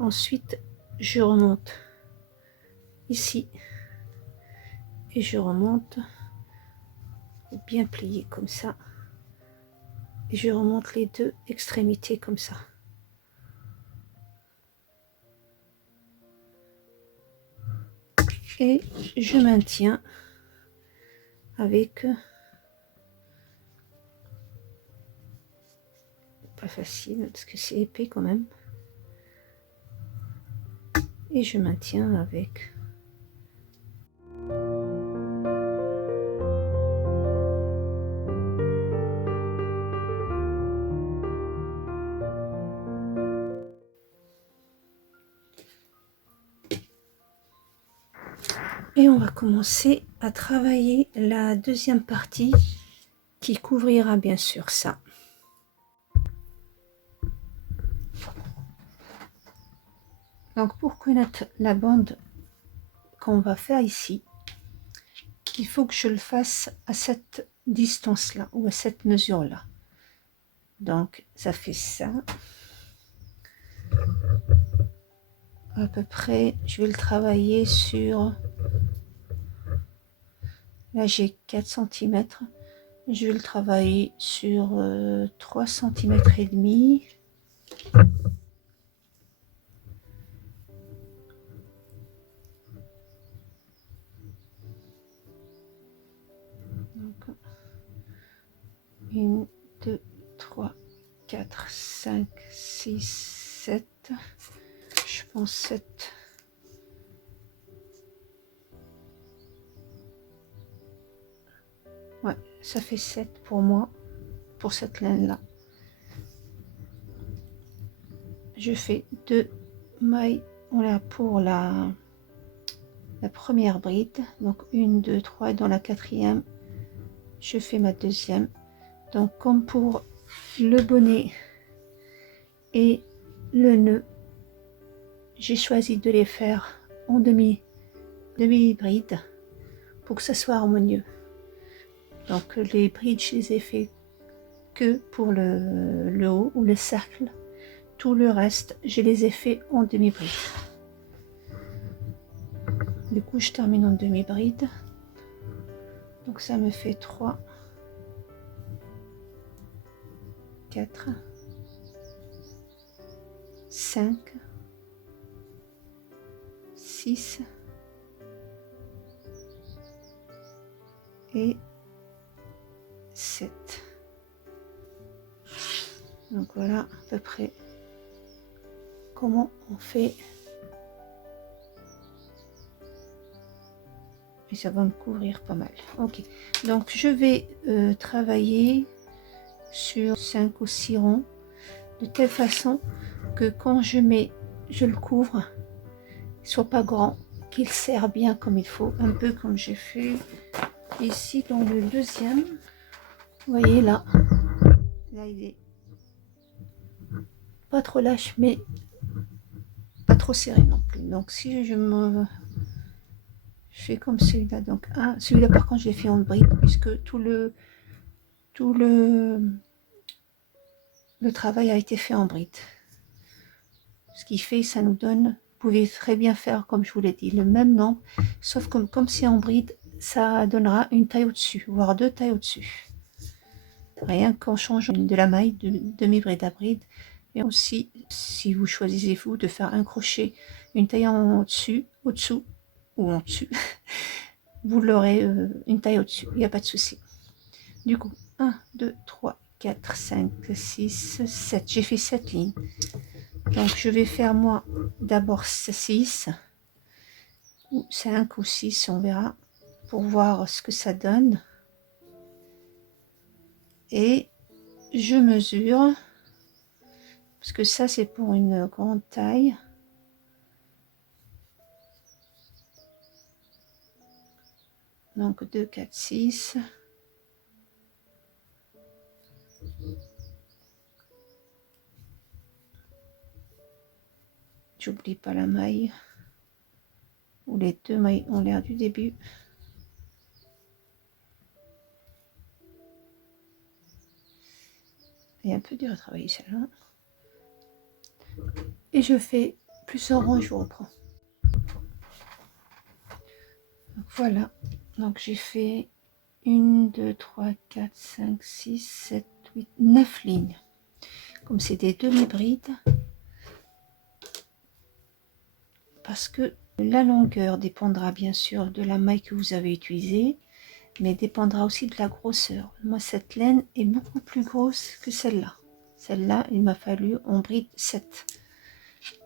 Ensuite, je remonte ici et je remonte bien plié comme ça. Et je remonte les deux extrémités comme ça. Et je maintiens avec... Pas facile parce que c'est épais quand même. Et je maintiens avec... Et on va commencer à travailler la deuxième partie qui couvrira bien sûr ça. Donc pour connaître la bande qu'on va faire ici, il faut que je le fasse à cette distance-là ou à cette mesure-là. Donc ça fait ça. À peu près, je vais le travailler sur... Là j'ai 4 cm. Je vais le travailler sur 3 cm et demi. Donc, 1, 2, 3, 4, 5, 6, 7. Je pense 7. Ouais, ça fait 7 pour moi, pour cette laine là. je fais 2 mailles voilà, pour la première bride, donc 1 2 3, et dans la quatrième je fais ma deuxième. Donc comme pour le bonnet et le nœud, j'ai choisi de les faire en demi bride pour que ça soit harmonieux. Donc les brides, je les ai fait que pour le haut ou le cercle. Tout le reste, je les ai fait en demi bride. Du coup, je termine en demi bride. Donc ça me fait 3, 4, 5, 6 et 7. Donc voilà à peu près comment on fait. Et ça va me couvrir pas mal. Ok, donc je vais travailler sur 5 ou 6 ronds de telle façon que quand je le couvre, il soit pas grand, qu'il serre bien comme il faut, un peu comme j'ai fait ici dans le deuxième. Vous voyez là il est pas trop lâche mais pas trop serré non plus. Donc si je fais comme celui-là, donc celui-là par contre je l'ai fait en bride puisque tout le travail a été fait en bride. Ce qui fait, ça nous donne, vous pouvez très bien faire comme je vous l'ai dit, le même nombre, sauf que comme c'est en bride, ça donnera une taille au-dessus, voire 2 tailles au-dessus. Rien qu'en changeant de la maille de demi-bride à bride, mais aussi si vous choisissez vous de faire un crochet, une taille en au-dessus, au-dessous ou en dessus, vous l'aurez une taille au-dessus, il n'y a pas de souci. Du coup, 1, 2, 3, 4, 5, 6, 7, j'ai fait 7 lignes. Donc je vais faire moi d'abord 6 ou 5 ou 6, on verra, pour voir ce que ça donne. Et je mesure, parce que ça c'est pour une grande taille. Donc 2, 4, 6. J'oublie pas la maille, où les 2 mailles ont l'air du début. Et un peu dur à travailler celle-là. Et je fais plusieurs rangs, je vous reprends. Donc voilà, donc j'ai fait 1, 2, 3, 4, 5, 6, 7, 8, 9 lignes. Comme c'est des demi-brides, parce que la longueur dépendra bien sûr de la maille que vous avez utilisée, mais dépendra aussi de la grosseur. Moi, cette laine est beaucoup plus grosse que celle-là. Celle-là, il m'a fallu en bride 7.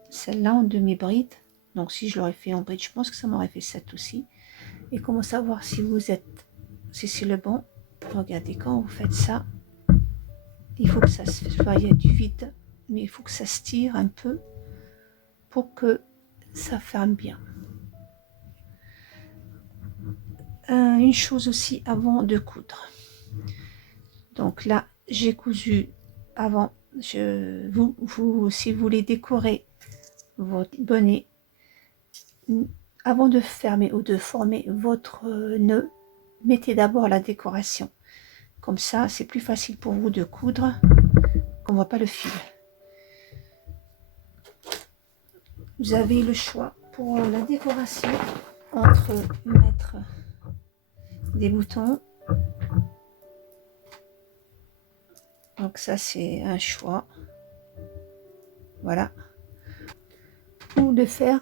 Celle-là en demi-bride, donc si je l'aurais fait en bride, je pense que ça m'aurait fait 7 aussi. Et comment savoir si c'est le bon? Regardez, quand vous faites ça, il faut que ça se fasse, il y a du vide, mais il faut que ça se tire un peu pour que ça ferme bien. Une chose aussi avant de coudre. Donc là, j'ai cousu avant. Vous, si vous voulez décorer votre bonnet, avant de fermer ou de former votre nœud, mettez d'abord la décoration. Comme ça, c'est plus facile pour vous de coudre, qu'on ne voit pas le fil. Vous avez le choix pour la décoration entre mettre des boutons. Donc ça, c'est un choix. Voilà. Ou de faire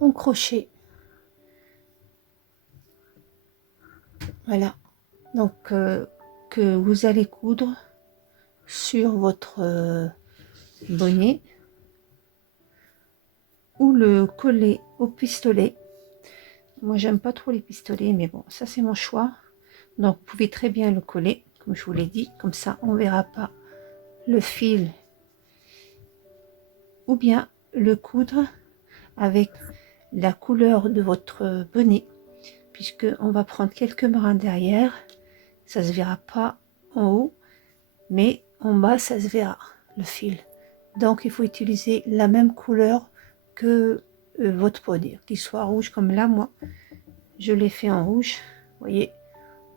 en crochet. Voilà. Donc, que vous allez coudre sur votre bonnet ou le coller au pistolet. Moi, j'aime pas trop les pistolets, mais bon, ça c'est mon choix. Donc, vous pouvez très bien le coller, comme je vous l'ai dit. Comme ça, on verra pas le fil ou bien le coudre avec la couleur de votre bonnet, puisque on va prendre quelques brins derrière, ça se verra pas en haut, mais en bas ça se verra le fil. Donc il faut utiliser la même couleur que votre bonnet, qu'il soit rouge comme là. Moi je l'ai fait en rouge, vous voyez,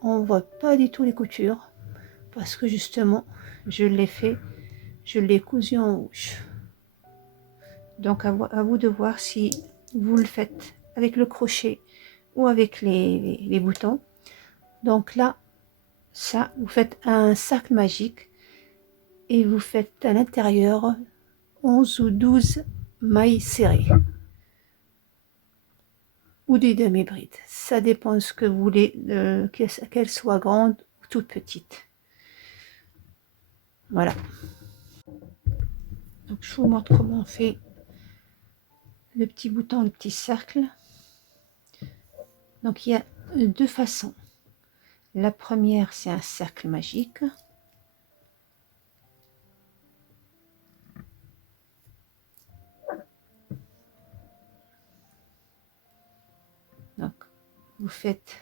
on voit pas du tout les coutures parce que justement je l'ai cousu en rouge. Donc à vous de voir si vous le faites avec le crochet ou avec les boutons. Donc là, ça, vous faites un cercle magique et vous faites à l'intérieur 11 ou 12 mailles serrées ou des demi-brides. Ça dépend de ce que vous voulez, qu'elles soient grandes ou toutes petites. Voilà. Donc je vous montre comment on fait le petit bouton, le petit cercle. Donc il y a deux façons. La première, c'est un cercle magique. Donc vous faites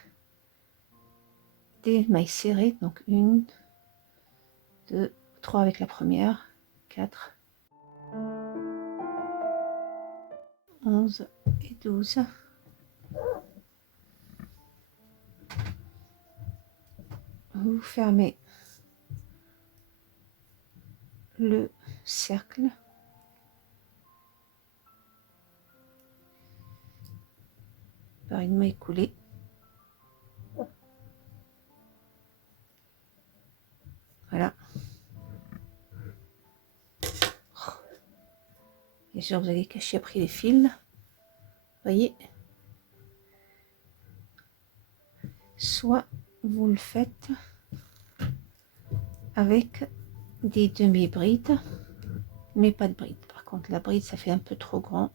des mailles serrées, donc 1, 2, 3 avec la première, 4, 11 et 12. Vous fermez le cercle par une maille coulée. Voilà. Bien sûr, vous allez cacher après les fils. Voyez. Soit vous le faites avec des demi-brides, mais pas de bride. Par contre, la bride, ça fait un peu trop grand.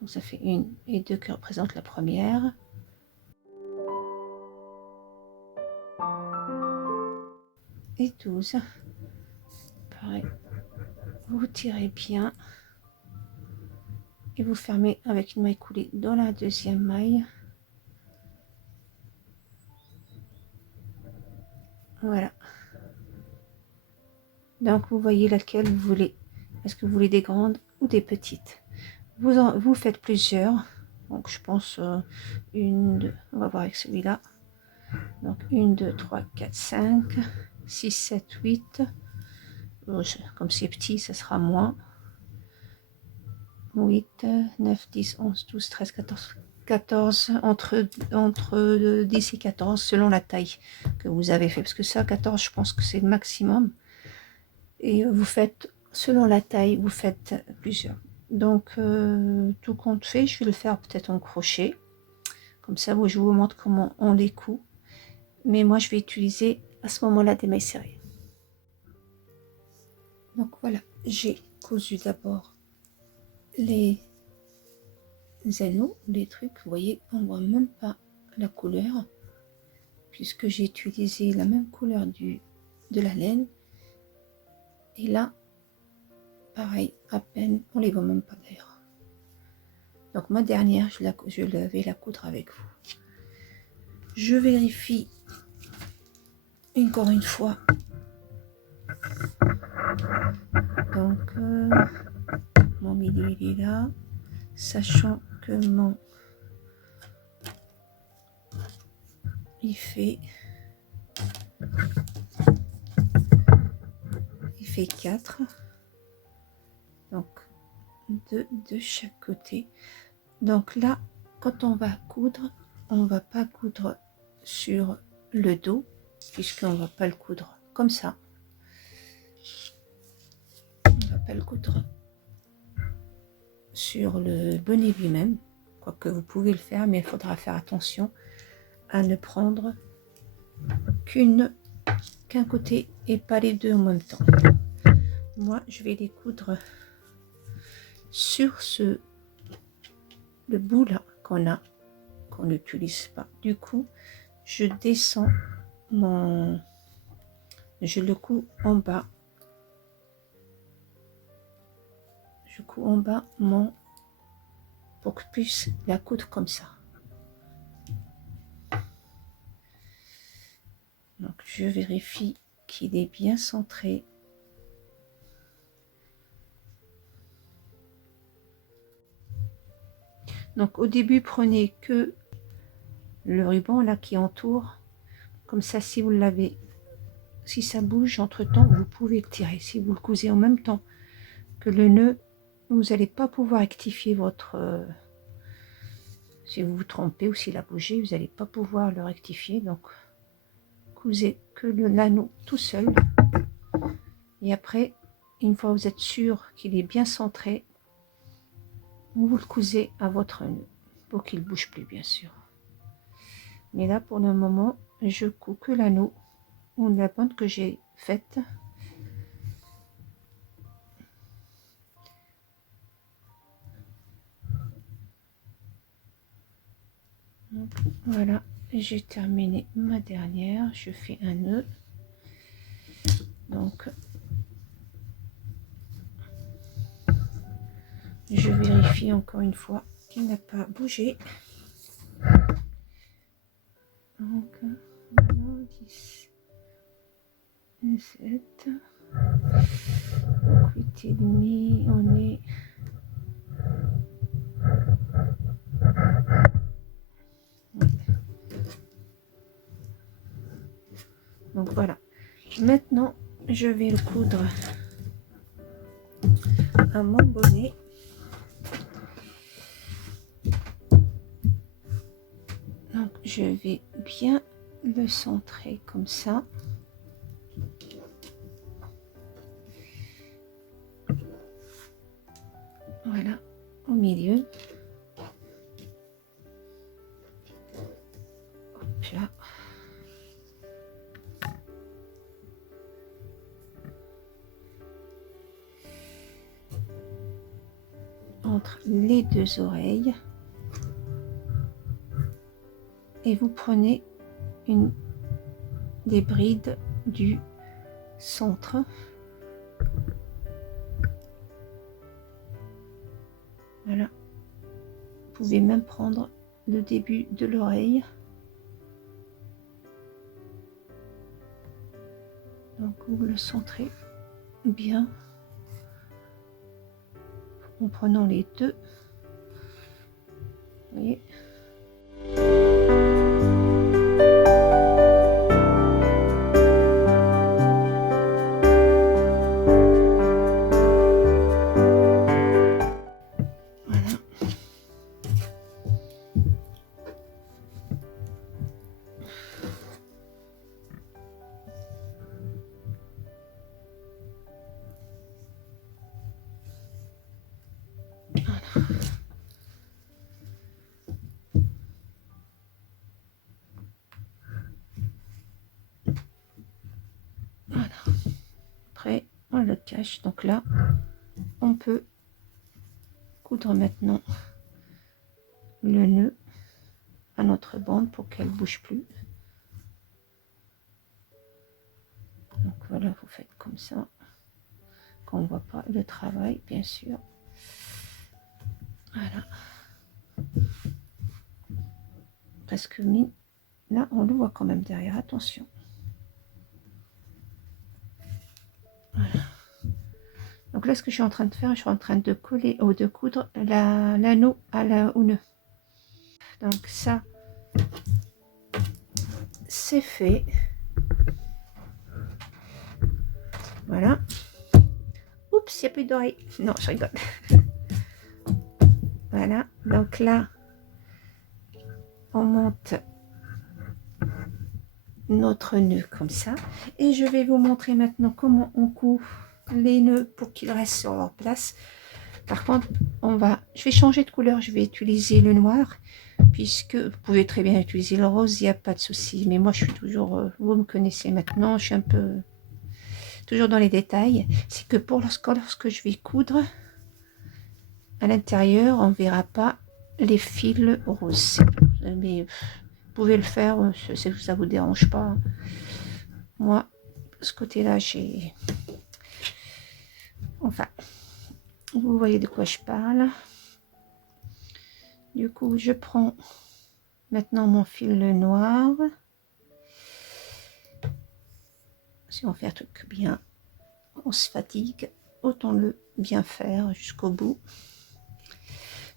Donc ça fait 1 et 2 qui représentent la première. Et 12. Pareil. Vous tirez bien. Et vous fermez avec une maille coulée dans la deuxième maille. Voilà. Donc vous voyez laquelle vous voulez. Est-ce que vous voulez des grandes ou des petites? Vous faites plusieurs. Donc je pense une, deux, on va voir avec celui-là. Donc 1, 2, 3, 4, 5, 6, 7, 8. Comme c'est petit, ça sera moins. 8, 9, 10, 11, 12, 13, 14. 14, entre 10 et 14 selon la taille que vous avez fait, parce que ça 14 je pense que c'est le maximum, et vous faites selon la taille, vous faites plusieurs. Donc tout compte fait, je vais le faire peut-être en crochet, comme ça je vous montre comment on les coud, mais moi je vais utiliser à ce moment là des mailles serrées. Donc voilà, j'ai cousu d'abord les anneaux, les trucs, vous voyez, on voit même pas la couleur puisque j'ai utilisé la même couleur de la laine, et là pareil, à peine, on les voit même pas d'ailleurs. Donc ma dernière, je vais la coudre avec vous. Je vérifie encore une fois. Donc mon milieu il est là, sachant que mon il fait 4, donc deux de chaque côté. Donc là, quand on va coudre, on va pas coudre sur le dos, puisqu'on va pas le coudre comme ça. On va pas le coudre sur le bonnet lui-même, quoique vous pouvez le faire, mais il faudra faire attention à ne prendre qu'un côté et pas les deux en même temps. Moi, je vais les coudre sur le bout là qu'on n'utilise pas. Du coup, je descends je le couds en bas coup en bas pour que je puisse la coudre comme ça. Donc je vérifie qu'il est bien centré. Donc au début, prenez que le ruban là qui entoure, comme ça. Si vous l'avez, si ça bouge entre temps, vous pouvez le tirer. Si vous le cousez en même temps que le nœud, vous n'allez pas pouvoir rectifier votre si vous vous trompez ou s'il a bougé, vous n'allez pas pouvoir le rectifier. Donc cousez que l'anneau tout seul, et après, une fois vous êtes sûr qu'il est bien centré, vous le cousez à votre nœud pour qu'il ne bouge plus, bien sûr. Mais là pour le moment, je couds que l'anneau ou la bande que j'ai faite. Donc, voilà, j'ai terminé ma dernière. Je fais un nœud. Donc je vérifie encore une fois qu'il n'a pas bougé. Donc voilà, 10, 7, 8 et demi, on est donc voilà. Maintenant je vais le coudre à mon bonnet. Donc je vais bien le centrer comme ça. Voilà, au milieu. Hop là. Entre les deux oreilles. Et vous prenez des brides du centre. Voilà. Vous pouvez même prendre le début de l'oreille. Donc vous le centrez bien en prenant les deux. Vous voyez. Voilà. Après, on le cache. Donc là, on peut coudre maintenant le nœud à notre bande pour qu'elle bouge plus. Donc voilà, vous faites comme ça, qu'on ne voit pas le travail, bien sûr. Voilà. Parce que là, on le voit quand même derrière, attention. Voilà. Donc là, ce que je suis en train de faire, je suis en train de coller ou de coudre l'anneau au nœud. Donc ça, c'est fait. Voilà. Oups, il n'y a plus d'oreille. Non, je rigole. Voilà. Donc là, on monte notre nœud comme ça. Et je vais vous montrer maintenant comment on coud les nœuds pour qu'ils restent sur leur place. Par contre, je vais changer de couleur. Je vais utiliser le noir, puisque vous pouvez très bien utiliser le rose, il n'y a pas de souci. Mais moi, je suis toujours, vous me connaissez maintenant, je suis un peu toujours dans les détails. C'est que pour lorsque je vais coudre à l'intérieur, on ne verra pas les fils roses. Mais vous pouvez le faire, ça vous dérange pas. Moi, ce côté-là, j'ai... Enfin, Vous voyez de quoi je parle. Du coup, je prends maintenant mon fil noir. Si on fait un truc bien, on se fatigue, autant le bien faire jusqu'au bout.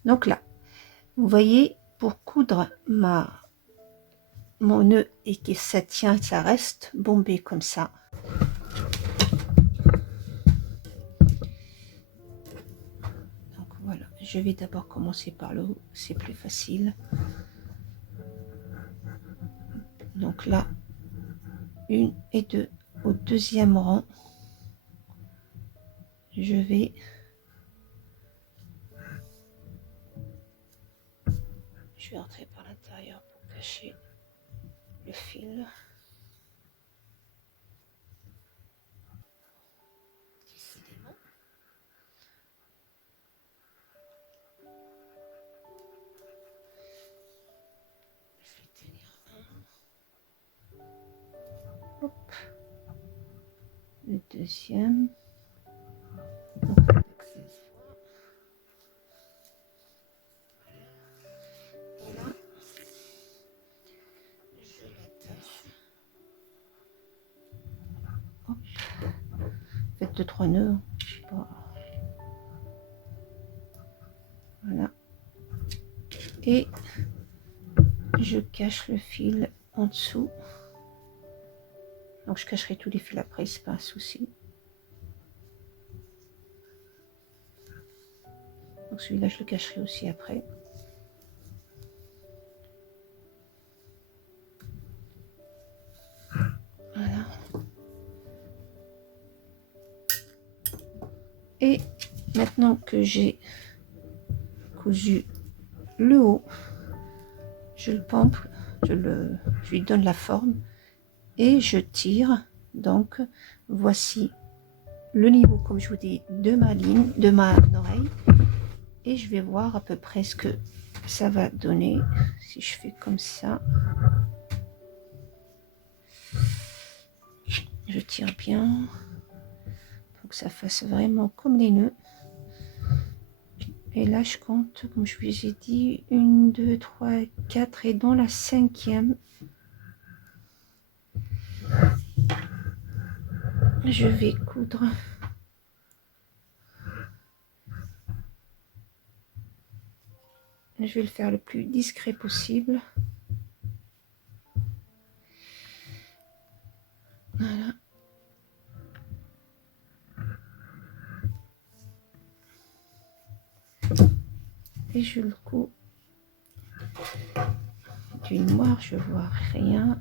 Donc là, vous voyez, pour coudre mon nœud et que ça tient, ça reste bombé comme ça. Donc voilà, je vais d'abord commencer par le haut, c'est plus facile. Donc là, 1 et 2 au deuxième rang, je vais rentrer par l'intérieur pour cacher le fil. Hop. Le deuxième. Faites 2-3 nœuds. Voilà. Et je cache le fil en dessous. Donc je cacherai tous les fils après, c'est pas un souci. Donc celui-là, je le cacherai aussi après. Voilà. Et maintenant que j'ai cousu le haut, je le pompe, je lui donne la forme et je tire. Donc voici le niveau, comme je vous dis, de ma ligne, de ma oreille, et je vais voir à peu près ce que ça va donner si je fais comme ça. Je tire bien pour que ça fasse vraiment comme les nœuds. Et là je compte, comme je vous ai dit, 1, 2, 3, 4, et dans la cinquième, je vais coudre je vais le faire le plus discret possible. Voilà. Et je le couds du noir, je vois rien.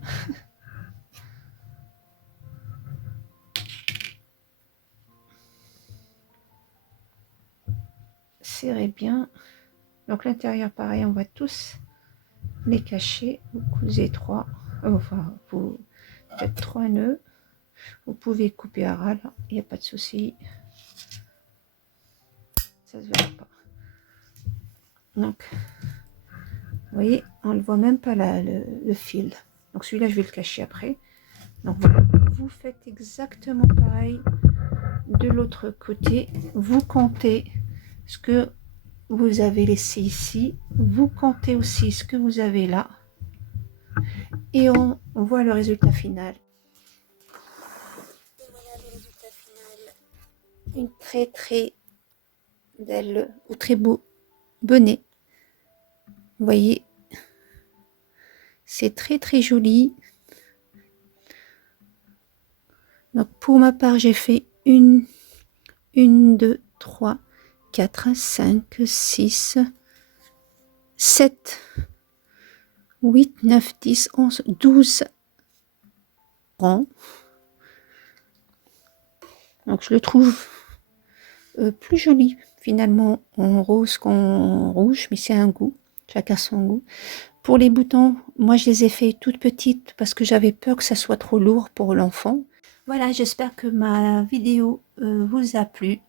Serrez bien. Donc l'intérieur pareil, on va tous les cacher. Vous cousez 3, enfin vous faites 3 nœuds. Vous pouvez couper à ras, il n'y a pas de souci, ça se verra pas. Donc vous voyez, on ne voit même pas le fil. Donc celui-là je vais le cacher après. Donc voilà, vous faites exactement pareil de l'autre côté. Vous comptez ce que vous avez laissé ici, vous comptez aussi ce que vous avez là, et on voit le résultat final. Et voilà le résultat final. Une très belle ou très beau bonnet. Vous voyez, c'est très joli. Donc pour ma part, j'ai fait 1, 2, 3, 4, 5, 6, 7, 8, 9, 10, 11, 12 rangs. Donc je le trouve plus joli finalement en rose qu'en rouge, mais c'est un goût, chacun son goût. Pour les boutons, moi je les ai fait toutes petites parce que j'avais peur que ça soit trop lourd pour l'enfant. Voilà, j'espère que ma vidéo vous a plu.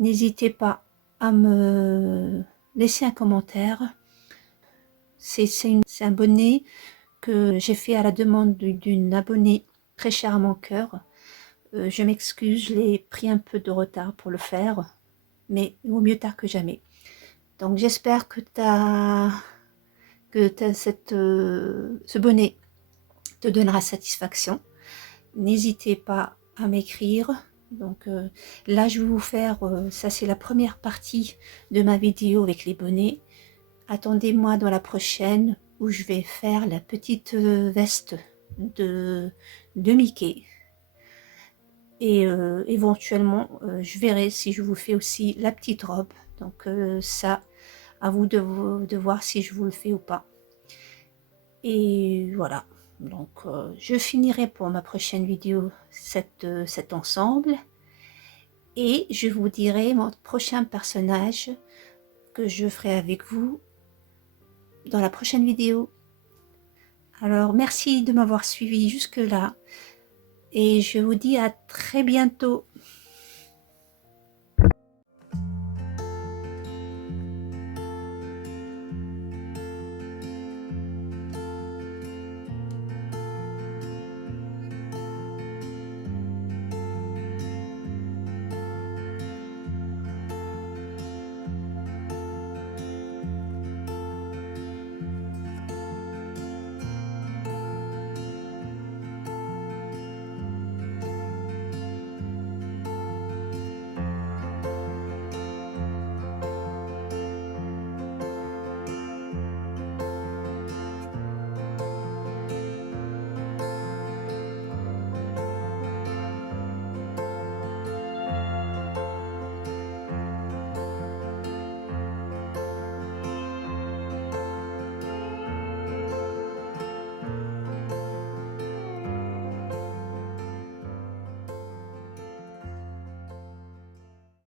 N'hésitez pas à me laisser un commentaire. C'est un bonnet que j'ai fait à la demande d'une abonnée très chère à mon cœur. Je m'excuse, je l'ai pris un peu de retard pour le faire. mais il vaut mieux tard que jamais. Donc j'espère que ce bonnet te donnera satisfaction. N'hésitez pas à m'écrire. Donc là je vais vous faire, ça c'est la première partie de ma vidéo avec les bonnets. Attendez-moi dans la prochaine où je vais faire la petite veste de Mickey. Et éventuellement je verrai si je vous fais aussi la petite robe. Donc ça, à vous de voir si je vous le fais ou pas. Et voilà, donc je finirai pour ma prochaine vidéo cet ensemble. Et je vous dirai mon prochain personnage que je ferai avec vous dans la prochaine vidéo. Alors merci de m'avoir suivi jusque là. Et je vous dis à très bientôt.